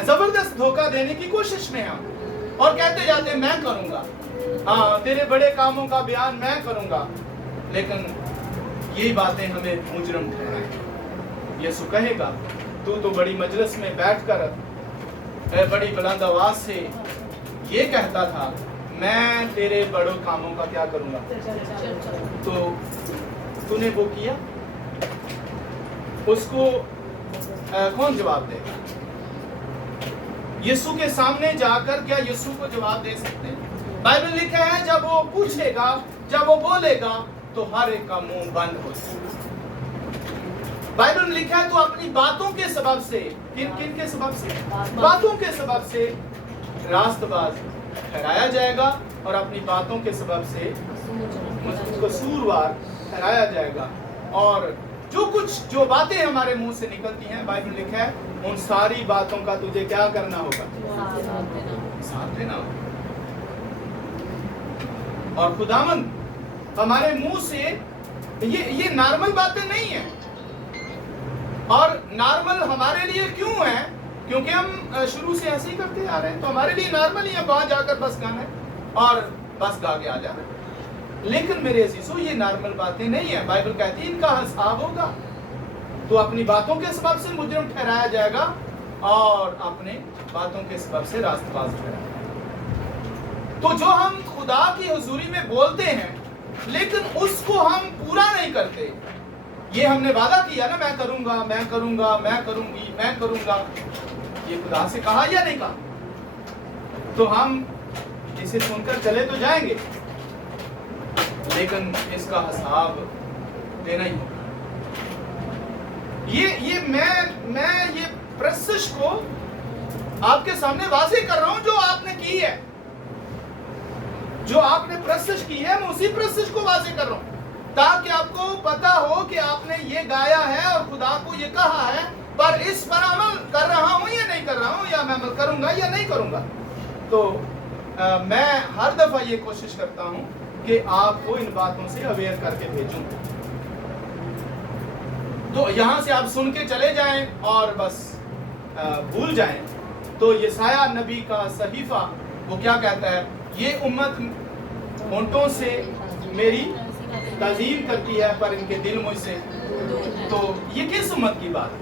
जबरदस्त धोखा देने की कोशिश में हम, और कहते जाते हैं मैं करूंगा, हाँ तेरे बड़े कामों का बयान मैं करूंगा, लेकिन यही बातें हमें मुजरम ठहराएं। यीशु कहेगा तू तो बड़ी मजलिस में बैठकर बड़ी बुलंद आवाज से ये कहता था मैं तेरे बड़ों कामों का क्या करूंगा। तो तूने वो किया? उसको कौन जवाब देगा? यीशु के सामने जाकर क्या यीशु को जवाब दे सकते हैं? बाइबल लिखा है जब वो पूछेगा, जब वो बोलेगा तो हर एक का मुंह बंद हो जाएगा। बाइबल में लिखा है तो अपनी बातों के सबब से, किन किन के सबब से? बातों के सबब से रास्तबाज ठहराया जाएगा और अपनी बातों के सबब से कसूरवार ठहराया जाएगा। और जो बातें हमारे मुंह से निकलती हैं, बाइबल लिखा है उन सारी बातों का तुझे क्या करना होगा? साथ देना होगा। और खुदावंद हमारे मुंह से ये नॉर्मल बातें नहीं है। और नॉर्मल हमारे लिए क्यों है? क्योंकि हम शुरू से ऐसे ही करते आ रहे हैं, तो हमारे लिए नॉर्मल ही है वहां जाकर बस गाना है और बस गा के आ जाना है। लेकिन मेरे अजीजों, ये नॉर्मल बातें नहीं है। बाइबल कहती है इनका हिसाब होगा। तो अपनी बातों के सबब से मुजरिम ठहराया जाएगा और अपने बातों के सबब से रास्तबाज ठहराया जाएगा। तो जो हम खुदा की हुजूरी में बोलते हैं लेकिन उसको हम पूरा नहीं करते, ये हमने वादा किया ना, मैं करूंगा, मैं करूंगा, मैं करूंगी, मैं करूंगा, ये खुदा से कहा या नहीं कहा? तो हम इसे सुनकर चले तो जाएंगे लेकिन इसका हिसाब देना ही होगा। ये मैं ये प्रशिश को आपके सामने वाज़ेह कर रहा हूं। जो आपने की है, जो आपने प्रशिश की है, मैं उसी प्रशिश को वाज़ेह कर रहा हूं ताकि आपको पता हो कि आपने ये गाया है और खुदा को ये कहा है, पर इस पर अमल कर रहा हूं या नहीं कर रहा हूं, या मैं अमल करूंगा या नहीं करूंगा। तो मैं हर दफा ये कोशिश करता हूं कि आपको इन बातों से अवेयर करके भेजूं। तो यहां से आप सुन के चले जाएं और बस भूल जाएं। तो यशायाह नबी का सहीफा वो क्या कहता है? ये उम्मत होंठों से मेरी ताज़ीम करती है पर इनके दिल मुझसे। तो ये किस उम्मत की बात है?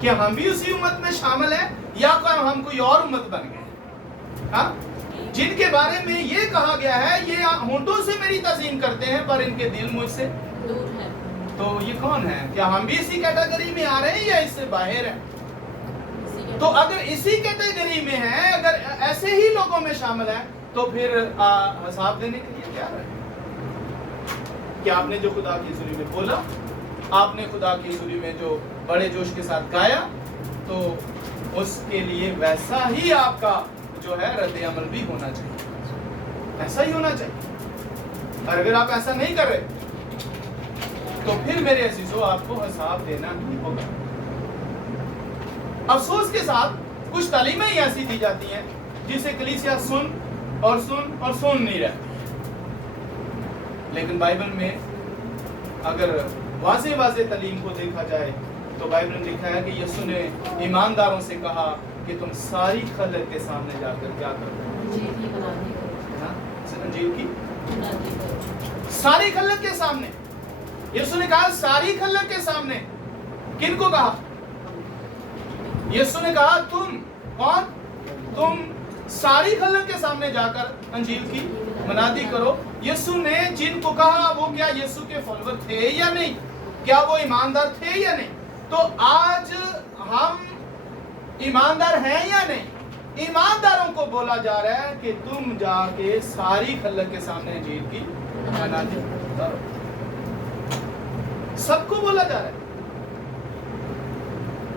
क्या हम भी उसी उम्मत में शामिल हैं या हम कोई और उम्मत बन गए? हाँ, जिनके बारे में ये कहा गया है ये होंठों से मेरी ताज़ीम करते हैं पर इनके दिल मुझसे दूर है। तो ये कौन है? क्या हम भी इसी कैटेगरी में आ रहे हैं या इससे बाहर हैं? तो अगर इसी कैटेगरी में है, अगर ऐसे ही लोगों में शामिल है, तो फिर हिसाब देने के लिए तैयार है? क्या आपने जो खुदा की हुजूरी में बोला, आपने खुदा की हुजूरी में जो बड़े जोश के साथ गाया, तो उसके लिए वैसा ही आपका जो है रद्द अमल भी होना चाहिए, ऐसा ही होना चाहिए। और अगर आप ऐसा नहीं कर रहे तो फिर मेरे अजीजों आपको हिसाब देना ही होगा। अफसोस के साथ कुछ तालीमें ही ऐसी दी जाती हैं जिसे कलीसिया सुन और सुन नहीं रहती। लेकिन बाइबल में अगर वाज़े तालीम को देखा जाए तो बाइबल में लिखा है कि यीशु ने ईमानदारों से कहा कि तुम सारी खलक के सामने जाकर क्या करो? अंजील की सारी खलक के सामने। यीशु ने कहा सारी खलक के सामने। किन को कहा? यीशु ने कहा तुम कौन? तुम सारी खलक के सामने जाकर अंजील की मनादी करो। यीशु ने जिनको कहा वो क्या यीशु के फॉलोवर थे या नहीं? क्या वो ईमानदार थे या नहीं? तो आज हम ईमानदार हैं या नहीं? ईमानदारों को बोला जा रहा है कि तुम जाके सारी खलक के सामने अंजील की मनादी करो। सबको बोला जा रहा है,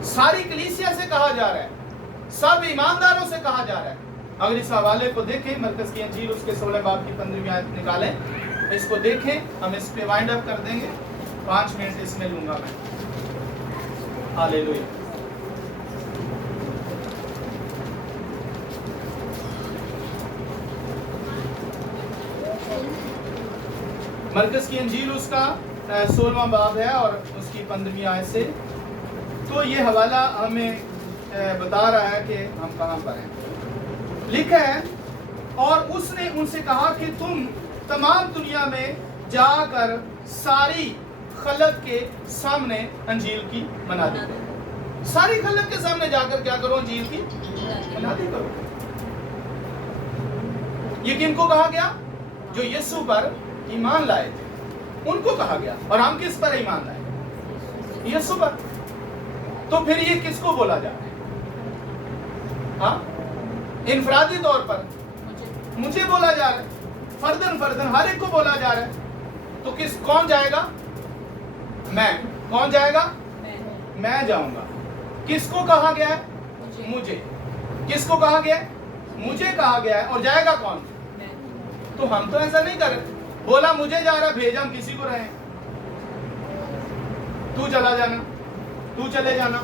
सारी कलीसिया से कहा जा रहा है, सब ईमानदारों से कहा जा रहा है। अगर इस हवाले को देखें, मरकज़ की अंजील उसके 16 बाब की 15वीं आयत निकालें, इसको देखें, हम इस पे वाइंड अप कर देंगे। 5 मिनट इसमें लूंगा मैं। हालेलुया। मरकज़ की अंजील उसका 16वां बाब है और उसकी 15वीं आयत से। तो ये हवाला हमें बता रहा है कि हम कहाँ पर हैं। लिखा है और उसने उनसे कहा कि तुम तमाम दुनिया में जाकर सारी खलक के सामने अंजील की मनादी करो। सारी खलक के सामने जाकर क्या करो? अंजील की मनादी करो। ये किनको कहा गया? जो यीशु पर ईमान लाए थे। उनको कहा गया। और हम किस पर ईमान लाए? यीशु पर। तो फिर ये किसको बोला जा रहा है? हाँ, इनफरादी तौर पर मुझे बोला जा रहा है, फर्दन फर्दन हर एक को बोला जा रहा है। तो कौन जाएगा? मैं। कौन जाएगा? मैं जाऊंगा। किसको कहा गया है? मुझे। किसको कहा गया है? मुझे कहा गया है। और जाएगा कौन? तो हम तो ऐसा नहीं कर रहे। बोला मुझे जा रहा, भेजा हम किसी को रहे, तू चला जाना, तू चले जाना।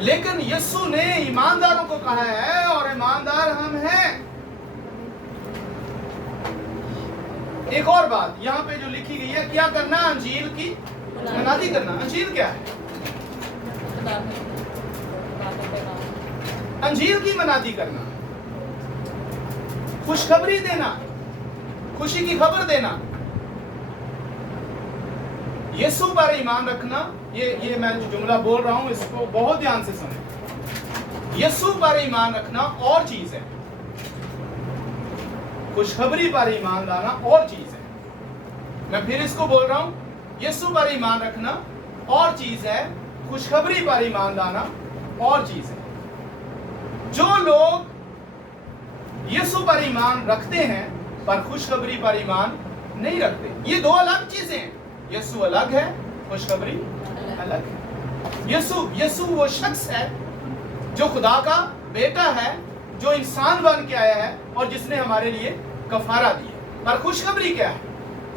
लेकिन यीशु ने ईमानदारों को कहा है, और ईमानदार हम हैं। एक और बात यहाँ पे जो लिखी गई है, क्या करना? अंजील की मनादी करना। अंजील क्या है? अंजील की मनादी करना, खुशखबरी देना, खुशी की खबर देना, यीशु पर ईमान रखना। ये मैं जो जुमला बोल रहा हूं इसको बहुत ध्यान से सुने। यीशु पर ईमान रखना और चीज है, खुशखबरी पर ईमान लाना और चीज है। मैं फिर इसको बोल रहा हूं, यीशु पर ईमान रखना और चीज है, खुशखबरी पर ईमान लाना और चीज है। जो लोग यीशु पर ईमान रखते हैं पर खुशखबरी पर ईमान नहीं रखते, ये दो अलग चीजें हैं। यीशु अलग है, खुशखबरी अलग है। यीशु वो शख्स है जो खुदा का बेटा है, जो इंसान बन के आया है और जिसने हमारे लिए कफारा दिया। पर खुशखबरी क्या है?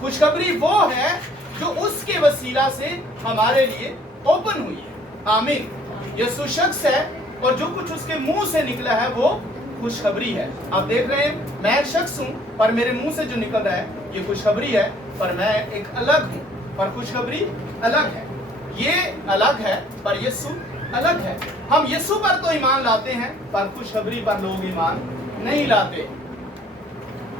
खुशखबरी वो है जो उसके वसीला से हमारे लिए ओपन हुई है। आमीन। यीशु शख्स है और जो कुछ उसके मुंह से निकला है वो खुशखबरी है। आप देख रहे हैं, मैं एक शख्स हूं पर मेरे मुंह से जो निकल रहा है ये खुशखबरी है, पर मैं एक अलग हूं, पर खुशखबरी अलग है। ये अलग है पर यीशु अलग है। हम यीशु पर तो ईमान लाते हैं पर खुशखबरी पर लोग ईमान नहीं लाते।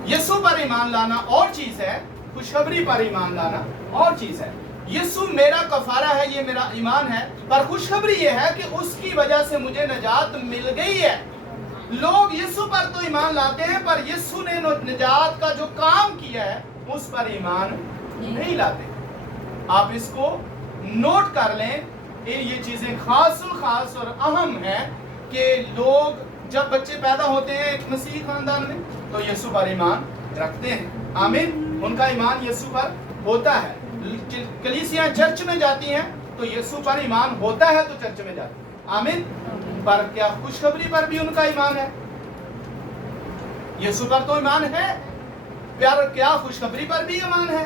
यीशु पर ईमान लाना और चीज है, खुशखबरी पर ईमान लाना और चीज है। यीशु मेरा कफारा है, ये मेरा ईमान है, पर खुशखबरी ये है कि उसकी वजह से मुझे नजात मिल गई है। लोग यीशु पर तो ईमान लाते हैं पर यीशु ने निजात का जो काम किया है उस पर ईमान नहीं लाते। आप इसको नोट कर लें, ये चीजें खास और अहम हैं कि लोग जब बच्चे पैदा होते हैं एक मसीही खानदान में तो यीशु पर ईमान रखते हैं। आमीन। उनका ईमान यीशु पर होता है। कलीसियां चर्च में जाती हैं तो यीशु पर ईमान होता है तो चर्च में जाती है। आमीन। पर क्या खुशखबरी पर भी उनका ईमान है? यीशु पर तो ईमान है, प्यार क्या खुशखबरी पर भी ईमान है?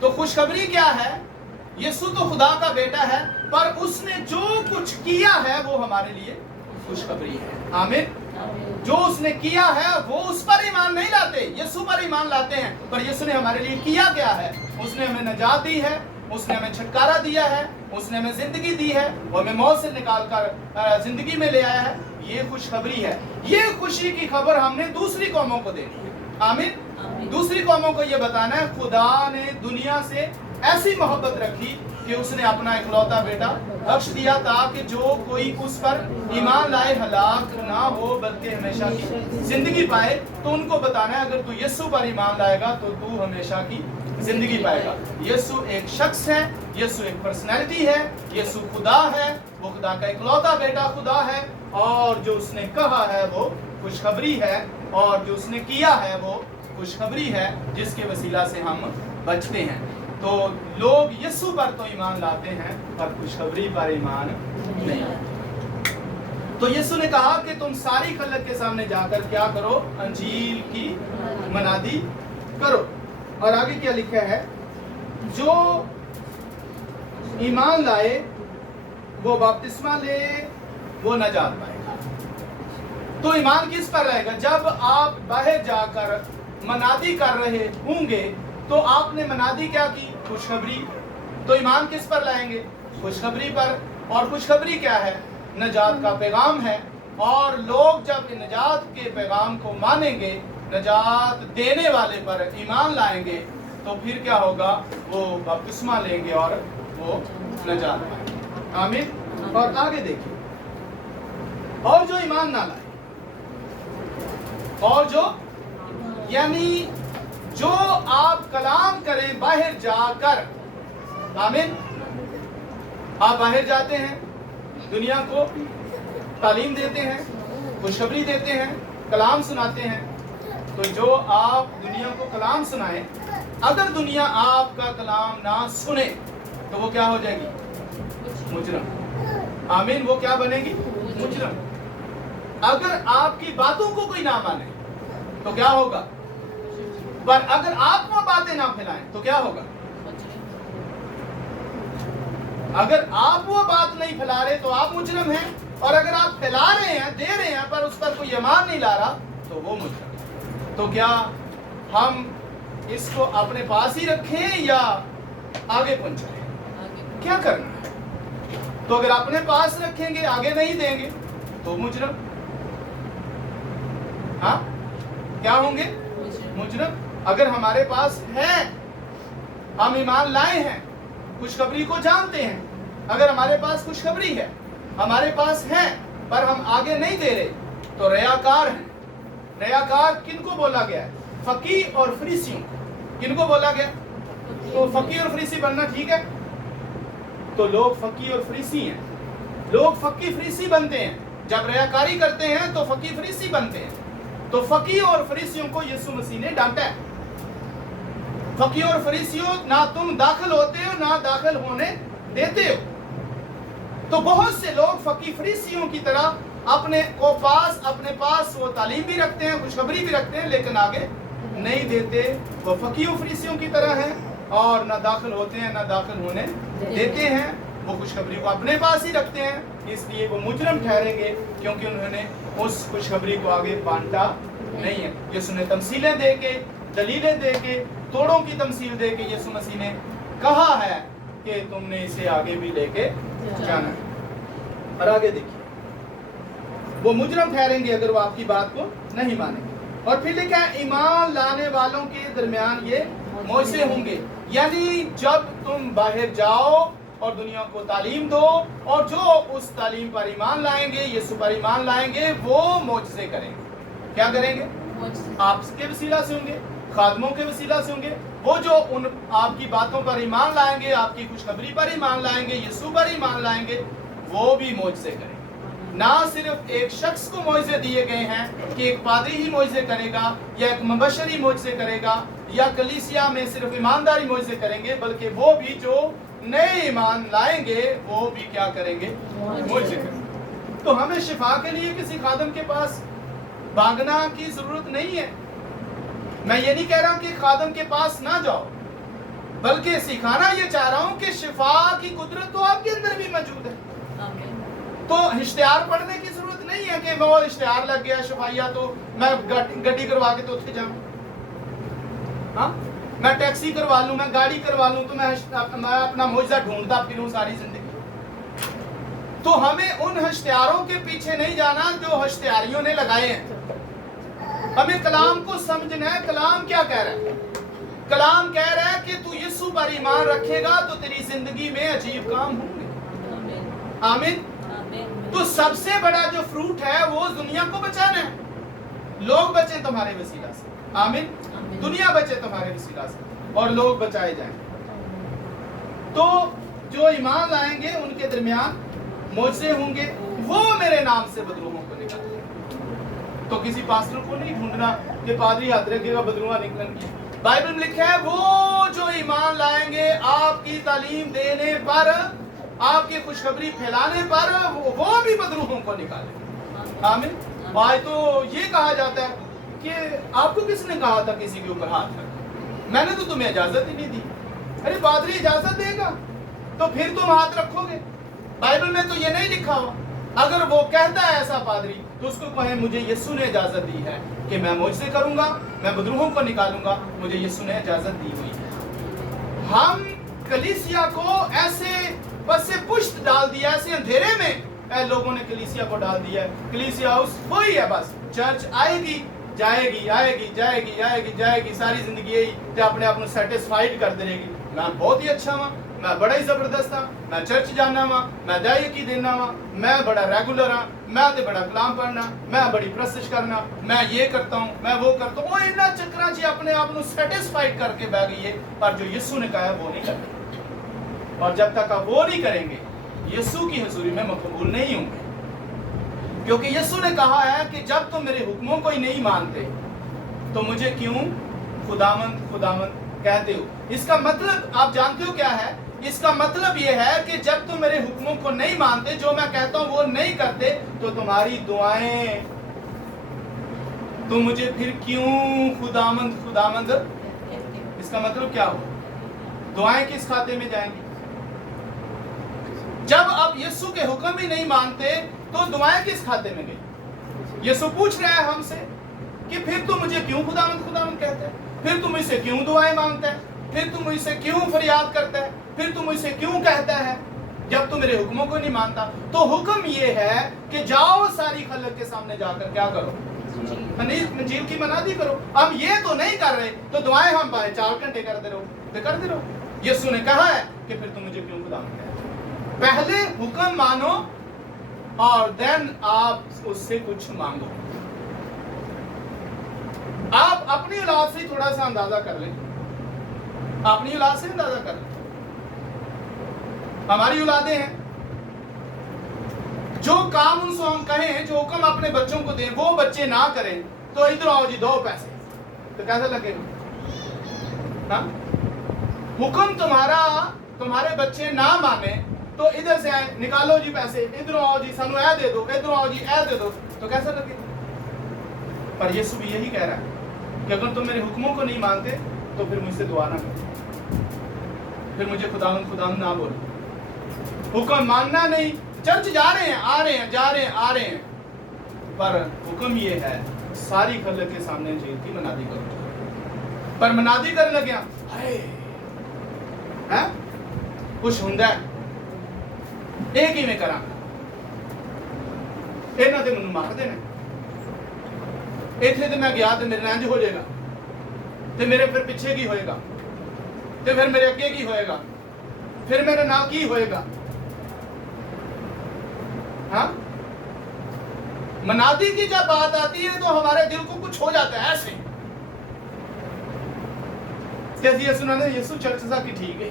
तो खुशखबरी क्या है? यीशु तो खुदा का बेटा है पर उसने जो कुछ किया है वो हमारे लिए खुशखबरी है। आमीन। जो उसने किया है वो उस पर ईमान नहीं लाते, यीशु पर ईमान लाते हैं। पर यीशु ने हमारे लिए किया क्या है? उसने हमें नजात दी है, उसने हमें छुटकारा दिया है, उसने हमें जिंदगी दी है और हमें मौत से निकाल कर जिंदगी में ले आया है। ये खुशखबरी है। ये खुशी की खबर हमने दूसरी कौमों को देनी है। आमीन। दूसरी कौमों को ये बताना है खुदा ने दुनिया से ऐसी मोहब्बत रखी कि उसने अपना इकलौता बेटा बख्श दिया ताकि जो कोई उस पर ईमान लाए हलाक ना हो बल्कि हमेशा की जिंदगी पाए। तो उनको बताना है अगर तू यीशु पर ईमान लाएगा तो तू हमेशा की जिंदगी पाएगा। यीशु एक शख्स है, यीशु एक पर्सनैलिटी है, यीशु खुदा है, वो खुदा का इकलौता बेटा खुदा है और जो उसने कहा है वो खुशखबरी है और जो उसने किया है वो खुशखबरी है जिसके वसीला से हम बचते हैं। तो लोग यीशु पर तो ईमान लाते हैं पर खुशखबरी पर ईमान नहीं। तो यीशु ने कहा कि तुम सारी खलक के सामने जाकर क्या करो? अंजील की मनादी करो। और आगे क्या लिखा है? जो ईमान लाए वो बपतिस्मा ले वो नजात पाएगा। तो ईमान किस पर रहेगा? जब आप बाहर जाकर मनादी कर रहे होंगे तो आपने मनादी क्या की? खुशखबरी। तो ईमान किस पर लाएंगे? खुशखबरी पर। और खुशखबरी क्या है? नजात का पैगाम है। और लोग जब नजात के पैगाम को मानेंगे, नजात देने वाले पर ईमान लाएंगे तो फिर क्या होगा? वो बपतिस्मा लेंगे और वो नजात पाएंगे। आमीन। और आगे देखिए, और जो ईमान ना लाए, और जो यानी जो आप कलाम करें बाहर जाकर। आमीन। आप बाहर जाते हैं, दुनिया को तालीम देते हैं, खुशखबरी देते हैं, कलाम सुनाते हैं। तो जो आप दुनिया को कलाम सुनाएं, अगर दुनिया आपका कलाम ना सुने तो वो क्या हो जाएगी? मुजरम। आमीन। वो क्या बनेगी? मुजरम। अगर आपकी बातों को कोई ना माने तो क्या होगा? पर अगर आप वो बातें ना फैलाएं तो क्या होगा? अगर आप वो बात नहीं फैला रहे तो आप मुजरम हैं, और अगर आप फैला रहे हैं, दे रहे हैं, पर उस पर कोई ईमान नहीं ला रहा तो वो मुजरम। तो क्या हम इसको अपने पास ही रखें या आगे पहुंचाएं? क्या करना है? तो अगर अपने पास रखेंगे, आगे नहीं देंगे तो मुजरम। हाँ, क्या होंगे? मुजरम। अगर हमारे पास है, हम ईमान लाए हैं, खुशखबरी को जानते हैं, अगर हमारे पास खुशखबरी है, हमारे पास है, पर हम आगे नहीं दे रहे तो रियाकार हैं। रियाकार किनको बोला गया है? फकीह और फरीसियों। किनको बोला गया? तो फकीह और फरीसी बनना ठीक है। तो लोग फकीह और फरीसी हैं। लोग फकीह फरीसी बनते हैं, जब रियाकारी करते हैं तो फकीह फरीसी बनते हैं। तो फकीह और फरीसियों को यीशु मसीह ने डांटा है। फकीह और फरीसियों, ना तुम दाखिल होते हो ना दाखिल होने देते हो। तो बहुत से लोग फकीह फरीसियों की तरह अपने पास वो तालीम भी रखते हैं, खुशखबरी भी रखते हैं, लेकिन आगे नहीं देते। वो फकीह फरीसियों की तरह हैं, और ना दाखिल होते हैं ना दाखिल होने देते हैं। वो खुशखबरी को अपने पास ही रखते हैं, इसलिए वो मुजरम ठहरेंगे, क्योंकि उन्होंने उस खुशखबरी को आगे बांटा नहीं है। यीशु ने तमसीलें दे के, दलीलें दे के, तोड़ों की तमसील दे के यीशु मसीह ने कहा है कि तुमने इसे आगे भी लेके जाना है। और आगे देखिए, वो मुजरम ठहरेंगे अगर वो आपकी बात को नहीं मानेंगे। और फिर लिखा है, ईमान लाने वालों के दरमियान ये मोइसे होंगे। यानी जब तुम बाहर जाओ और दुनिया को तालीम दो, और जो उस तालीम पर ईमान लाएंगे, यीशु पर ईमान लाएंगे, वो मोजज़े करेंगे। क्या करेंगे? आपके वसीला से होंगे, खादमों के वसीला से होंगे। वो जो उन आपकी बातों पर ईमान लाएंगे, आपकी खुशखबरी पर ईमान लाएंगे, यीशु पर ईमान लाएंगे, वो भी मोजज़े करेंगे। ना सिर्फ एक शख्स को मोजज़े दिए गए हैं कि एक पादरी ही मोजज़े करेगा, या एक मुबश्शिर ही मोजज़े करेगा, या कलीसिया में सिर्फ ईमानदारी मोजज़े करेंगे, बल्कि वो भी जो नए ईमान लाएंगे वो भी क्या करेंगे? मोजज़े करेंगे। तो हमें शिफा के लिए किसी खादम के पास भागना की जरूरत नहीं है। मैं ये नहीं कह रहा हूं कि खादम के पास ना जाओ, बल्कि सिखाना ये चाह रहा हूं कि शिफा की कुदरत तो आपके अंदर भी मौजूद है। तो इश्तिहार पढ़ने की जरूरत नहीं है कि वो इश्तिहार लग गया शिफाइया तो मैं गड्डी करवा के तो उठे जाऊं। हाँ, मैं टैक्सी करवा लूं, मैं गाड़ी करवा लूं, तो मैं अपना मुआवजा ढूंढता फिरूं सारी जिंदगी। तो हमें उन इश्तिहारों के पीछे नहीं जाना जो इश्तिहारियों ने लगाए हैं। हमें कलाम को समझना है। कलाम क्या कह रहा है? कलाम कह रहा है कि तू यीशु पर ईमान रखेगा तो तेरी जिंदगी में अजीब काम होंगे। आमीन। तो सबसे बड़ा जो फ्रूट है वो दुनिया को बचाना है। लोग बचे तुम्हारे वसीला से। आमीन। दुनिया बचे तुम्हारे वसीला से और लोग बचाए जाएं। तो जो ईमान लाएंगे उनके दरमियान मोजज़े होंगे, वो मेरे नाम से बदरूहों को निकालेंगे। तो किसी पास्टर को नहीं ढूंढना कि पादरी हाथ रखेगा बदरूहा निकलेंगे। बाइबल में लिखा है वो जो ईमान लाएंगे आपकी तालीम देने पर, आपकी खुशखबरी फैलाने पर, वो भी बदरूहों को निकालेंगे। आमीन। आज तो ये कहा जाता है कि आपको किसने कहा था किसी के ऊपर हाथ रखो? मैंने तो तुम्हें इजाजत ही नहीं दी। अरे पादरी इजाजत देगा तो फिर तुम हाथ रखोगे? बाइबल में तो ये नहीं लिखा हुआ। अगर वो कहता है ऐसा पादरी तो उसको कहे मुझे यीशु ने इजाजत दी है कि मैं मुझसे करूंगा, मैं बदरूहों को निकालूंगा, मुझे यीशु ने इजाजत दी हुई है। हम कलीसिया को ऐसे बस से पुष्ट डाल दिया, ऐसे अंधेरे में लोगों ने कलीसिया को डाल दिया। कलीसिया हाउस वही है, बस चर्च आएगी जाएगी, आएगी जाएगी, आएगी जाएगी, सारी जिंदगी यही अपने आप को सेटिस्फाइड करते रहेगी। मैं बहुत ही अच्छा हुआ, मैं बड़ा ही जबरदस्त हाँ, मैं चर्च जाना वा, मैं दया की देना वा, मैं बड़ा रेगुलर हाँ, मैं तो बड़ा कलाम पढ़ना, मैं बड़ी प्रशिश करना, मैं ये करता हूँ, मैं वो करता हूँ। वो इन्ना चक्कर जी अपने आप को सेटिस्फाइड करके बह गई है, पर जो यीशु ने कहा है वो नहीं करनी। और जब तक आप वो नहीं करेंगे यीशु की हजूरी में मकबूल नहीं होंगे, क्योंकि यीशु ने कहा है कि जब तुम मेरे हुक्मों को ही नहीं मानते तो मुझे क्यों खुदावंद खुदावंद कहते हो। इसका मतलब आप जानते हो क्या है? इसका मतलब यह है कि जब तुम मेरे हुक्मों को नहीं मानते, जो मैं कहता हूं वो नहीं करते, तो तुम्हारी दुआएं, तो मुझे फिर क्यों खुदावंद खुदावंद। इसका मतलब क्या हो? दुआएं किस खाते में जाएंगी? जब आप यीशु के हुक्म ही नहीं मानते तो दुआएं किस खाते में गई? यीशु पूछ रहा है हमसे कि फिर तुम मुझे क्यों खुदावंद खुदावंद कहते हैं, फिर तुम मुझसे क्यों दुआएं मांगता है, फिर तुम मुझसे क्यों फरियाद करता है, फिर तुम मुझसे क्यों कहता है जब तुम मेरे हुक्मों को नहीं मानता। तो हुक्म ये है कि जाओ सारी खलक के सामने जाकर क्या करो? इंजील की मनादी करो। हम ये तो नहीं कर रहे, तो दुआएं हम 4 घंटे करते रहो। यीशु ने कहा है कि फिर तुम मुझे क्यों खुदावंद कहते हो। पहले हुक्म मानो और देन आप उससे कुछ मांगो। आप अपनी औलाद से थोड़ा सा अंदाजा कर लें, अपनी औलाद से अंदाजा कर लें। हमारी औलादें हैं, जो काम उनसे हम कहें, जो हुक्म अपने बच्चों को दें, वो बच्चे ना करें तो इधर आओ जी 2 पैसे, तो कैसा लगेगा? हाँ? हुक्म तुम्हारे बच्चे ना माने तो इधर से आए, निकालो जी पैसे, इधर आओ जी सानू ऐ दे दो, इधर आओ जी ऐ दे दो, तो कैसा लगेगा? पर यीशु भी यही कह रहा है कि अगर तुम मेरे हुक्मों को नहीं मानते तो फिर मुझसे दुआ ना करो, फिर मुझे खुदावंद ना बोलो। हुक्म मानना नहीं, चर्च जा रहे हैं, आ रहे हैं, जा रहे हैं, आ रहे हैं, पर हुक्म ये है सारी खलक के सामने इंजील की मनादी करो। पर मनादी करने लगे हैं कुछ हुंदा है ਇਹ ਕਿਵੇਂ ਕਰਾਂਗਾ, ਇਹਨਾਂ ਤੇ ਮੈਨੂੰ ਮਾਰ ਦੇਣਾ, ਇੱਥੇ ਤੇ ਮੈਂ ਗਿਆ ਤੇ ਮੇਰੇ ਨਾਲ ਇੰਜ ਹੋ ਜਾਏਗਾ, ਤੇ ਮੇਰੇ ਫਿਰ ਪਿੱਛੇ ਕੀ ਹੋਏਗਾ, ਤੇ ਫਿਰ ਮੇਰੇ ਅੱਗੇ ਕੀ ਹੋਏਗਾ, फिर मेरे नाम की होएगा। हाँ, मनादी की जब बात आती है तो हमारे दिल को कुछ हो जाता है ऐसे, कैसे यीशु ने यीशु चर्च सा की ठीक है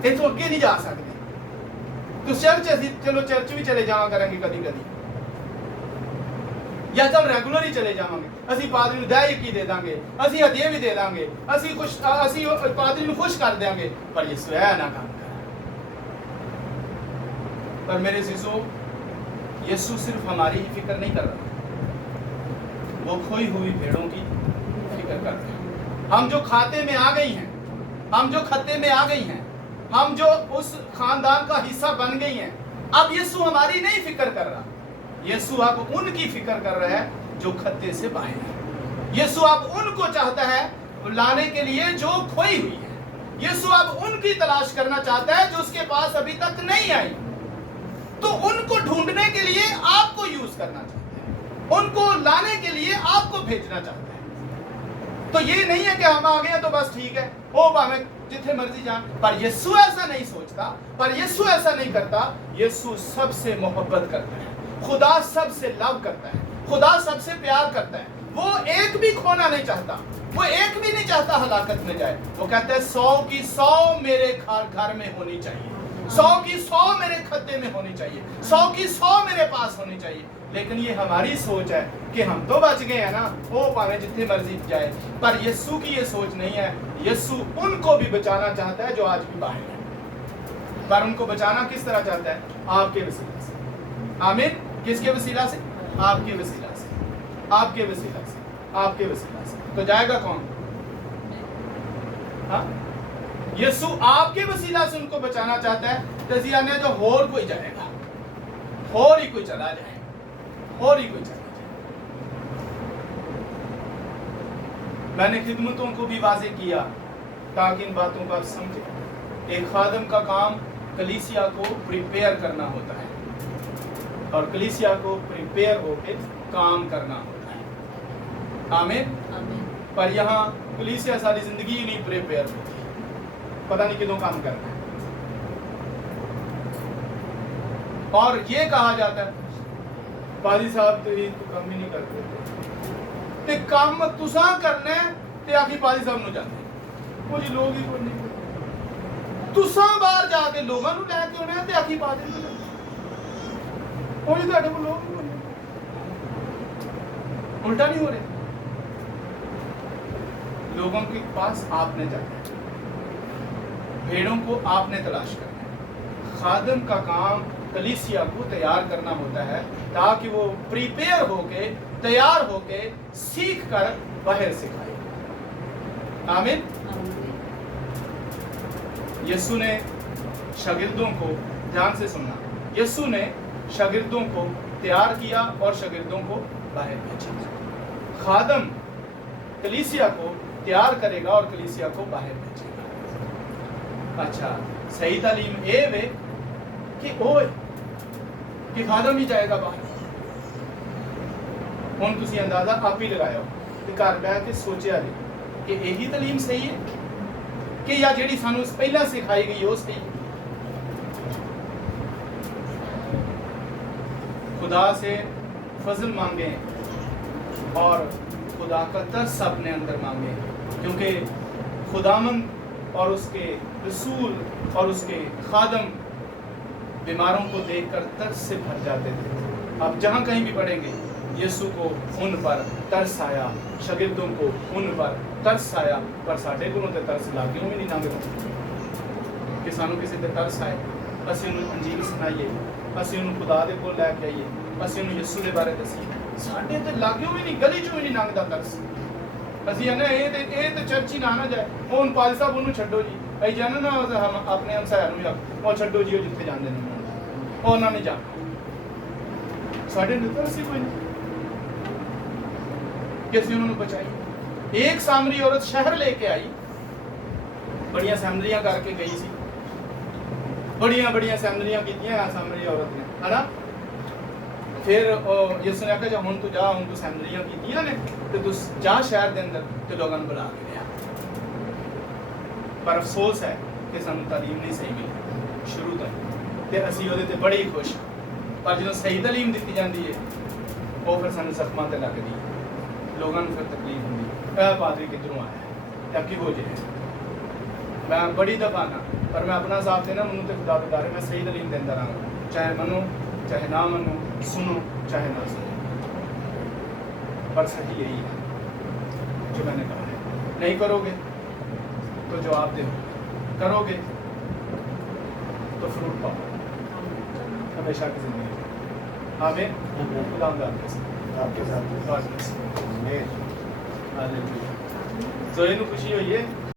ये तो अगे नहीं जा सकते, तो चर्च चलो चर्च भी चले जावा करेंगे कदी कदी, या तो रेगुलर ही चले जावांगे, असी पादरी दया की दे देंगे, असी हदिये भी दे देंगे, असी पादरी को खुश कर देंगे, पर यीशु है ना काम कर। पर मेरे शिशु, यीशु सिर्फ हमारी ही फिक्र नहीं कर रहा, वो खोई हुई भेड़ों की फिक्र करते हैं। हम जो खाते में आ गई हैं, हम जो खत्ते में आ गई हैं, हम जो उस खानदान का हिस्सा बन गई हैं, अब यीशु हमारी नहीं फिक्र कर रहा, यीशु अब उनकी फिक्र कर रहा है जो खत्ते से बाहर है। यीशु अब उनको चाहता है लाने के लिए जो खोई हुई है, यीशु अब उनकी तलाश करना चाहता है जो उसके पास अभी तक नहीं आई, तो उनको ढूंढने के लिए आपको यूज करना चाहता है, उनको लाने के लिए आपको भेजना चाहता है। तो ये नहीं है कि हम आ गए तो बस ठीक है, ओ भावे जिथे मर्जी जान, पर यीशु ऐसा नहीं सोचता, पर यीशु ऐसा नहीं करता। यीशु सबसे मोहब्बत करता है, खुदा सबसे लव करता है, खुदा सबसे प्यार करता है, वो एक भी खोना नहीं चाहता, वो एक भी नहीं चाहता हलाकत में जाए। वो कहता है 100 की 100 मेरे घर में होनी चाहिए, 100 की 100 मेरे खत्ते में होनी चाहिए, 100 की 100 मेरे पास होनी चाहिए। लेकिन ये हमारी सोच है कि हम तो बच गए हैं ना, वो पावे जितने मर्जी जाए, पर यीशु की ये सोच नहीं है। यीशु उनको भी बचाना चाहता है जो आज भी बाहर है, पर उनको बचाना किस तरह चाहता है? आपके वसीला से। आमीन। किसके वसीला से? आपके वसीला से, आपके वसीला से, आपके वसीला से। तो जाएगा कौन? हाँ, यीशु आपके वसीला से उनको बचाना चाहता है। तजिया ने जो होर कोई जाएगा, होर ही कोई चला जाए, होर ही कोई चला जाए। मैंने खिदमतों को भी वाज़ेह किया ताकि इन बातों को आप समझें। एक खादम का काम कलीसिया को प्रिपेयर करना होता है, और कलीसिया को प्रिपेयर होकर काम करना होता है। आमीन। पर यहाँ कलीसिया सारी जिंदगी ही नहीं प्रिपेयर होती, पता नहीं कितों काम करना है। और ये कहा जाता है पादी साहब तो ये तो काम ही नहीं करते ते काम तुसा करना है ते आखी पादी साहब नु जाते वो जी लोग ही कोई नहीं तुसा बाहर जाके लोगों नु लेके आना है ते आखी पादी नु जाते वो जी ਤੁਹਾਡੇ ਕੋਲ ਲੋग ही कोई नहीं। उल्टा नहीं हो रहा, लोगों के पास आपने जाना है, भेड़ों को आपने तलाश करना है। खादम का काम कलीसिया को तैयार करना होता है ताकि वो प्रिपेयर होके तैयार होके सीख कर बाहर सिखाए। आमीन। यीशु ने शागिर्दों को, ध्यान से सुनना, यीशु ने शागिर्दों को तैयार किया और शागिर्दों को बाहर भेजा। खादम कलीसिया को तैयार करेगा और कलीसिया को बाहर भेजेगा। अच्छा, सही तालीम ए वे कि ओए कि खादम ही जाएगा बाहर। हुण तुसीं अंदाजा आप ही लगाओ ते घर बैठ के सोचिया जी कि यही तालीम सही है कि या जिहड़ी सानू पहला सिखाई गई वो सही है। खुदा से फजल मांगे और खुदा का तरस अपने अंदर मांगे, क्योंकि खुदामंद और उसके रसूल और उसके खादम बीमारों को देखकर तरस से भर जाते थे। आप जहाँ कहीं भी पढ़ेंगे यीशु को उन पर तरस आया, शागिर्दों को उन पर तरस आया, पर साढ़े को तो तरस लागे भी नहीं लंघदा कि सानू किसी ते तरस आए, असीं उन्हें अंजील सुनाइए, असीं उन्हें खुदा दे कोल लैके आइए, असीं उन्हें यीशु दे बारे दसीए। साढ़े ते लागे भी नहीं, गली चों भी नहीं लंघदा तरस। ਅਸੀਂ ਇਹਨੇ ਇਹ ਤੇ ਚਰਚ ਹੀ ਨਾ ਜਾਏ। ਹੁਣ ਪਾਲ ਸਾਹਿਬ ਉਹਨੂੰ ਛੱਡੋ ਜੀ, ਅਸੀਂ ਜਾਣਾ ਨਾ ਹਮ ਆਪਣੇ ਹਮਸਾਇਆ ਨੂੰ ਜਾਂ ਉਹ ਛੱਡੋ ਜੀ, ਉਹ ਜਿੱਥੇ ਜਾਂਦੇ ਨੇ ਉਹਨਾਂ ਨੇ ਜਾਣਾ। ਸਾਡੇ ਨਿੱਤਰ ਸੀ ਕੋਈ ਨਹੀਂ ਕਿ ਅਸੀਂ ਉਹਨਾਂ ਨੂੰ ਬਚਾਈਏ। ਇੱਕ ਸਾਮਰੀ औरत शहर लेके आई, बड़ियां सैमरियां करके गई सी, बड़ियां सैमरियां कीतियां सामरी औरत ने, है ना। फिर यीशु ने कहा हुण तू जा, हुण तू सैमरियां कीतियां ने ते तू जा शहर दे अंदर ते लोगों को बुला के लिया। पर अफसोस है कि सानू तालीम नहीं सही मिली शुरू तो ते असीं ओहदे ते बड़े ही खुश, पर जो सही तालीम दी जाती है वो फिर सानू जख्मां ते लगदी, लोगों को फिर तकलीफ होंदी, पादरी किधरों आया या कि हो जाए। मैं बड़ी दफा ना, पर मैं अपना साथ देना, मैनू तो खुदा बता रहे, मैं सही तालीम देता रहा, चाहे मनो चाहे ना मनो, सुनो चाहे ना सुनो, पर सही यही है जो मैंने कहा है। नहीं करोगे तो जवाब दे, करोगे तो फ्रूट पाओ हमेशा की जिंदगी में। आमीन। खुदा आपके साथ। जोए नूं खुशी हुई है।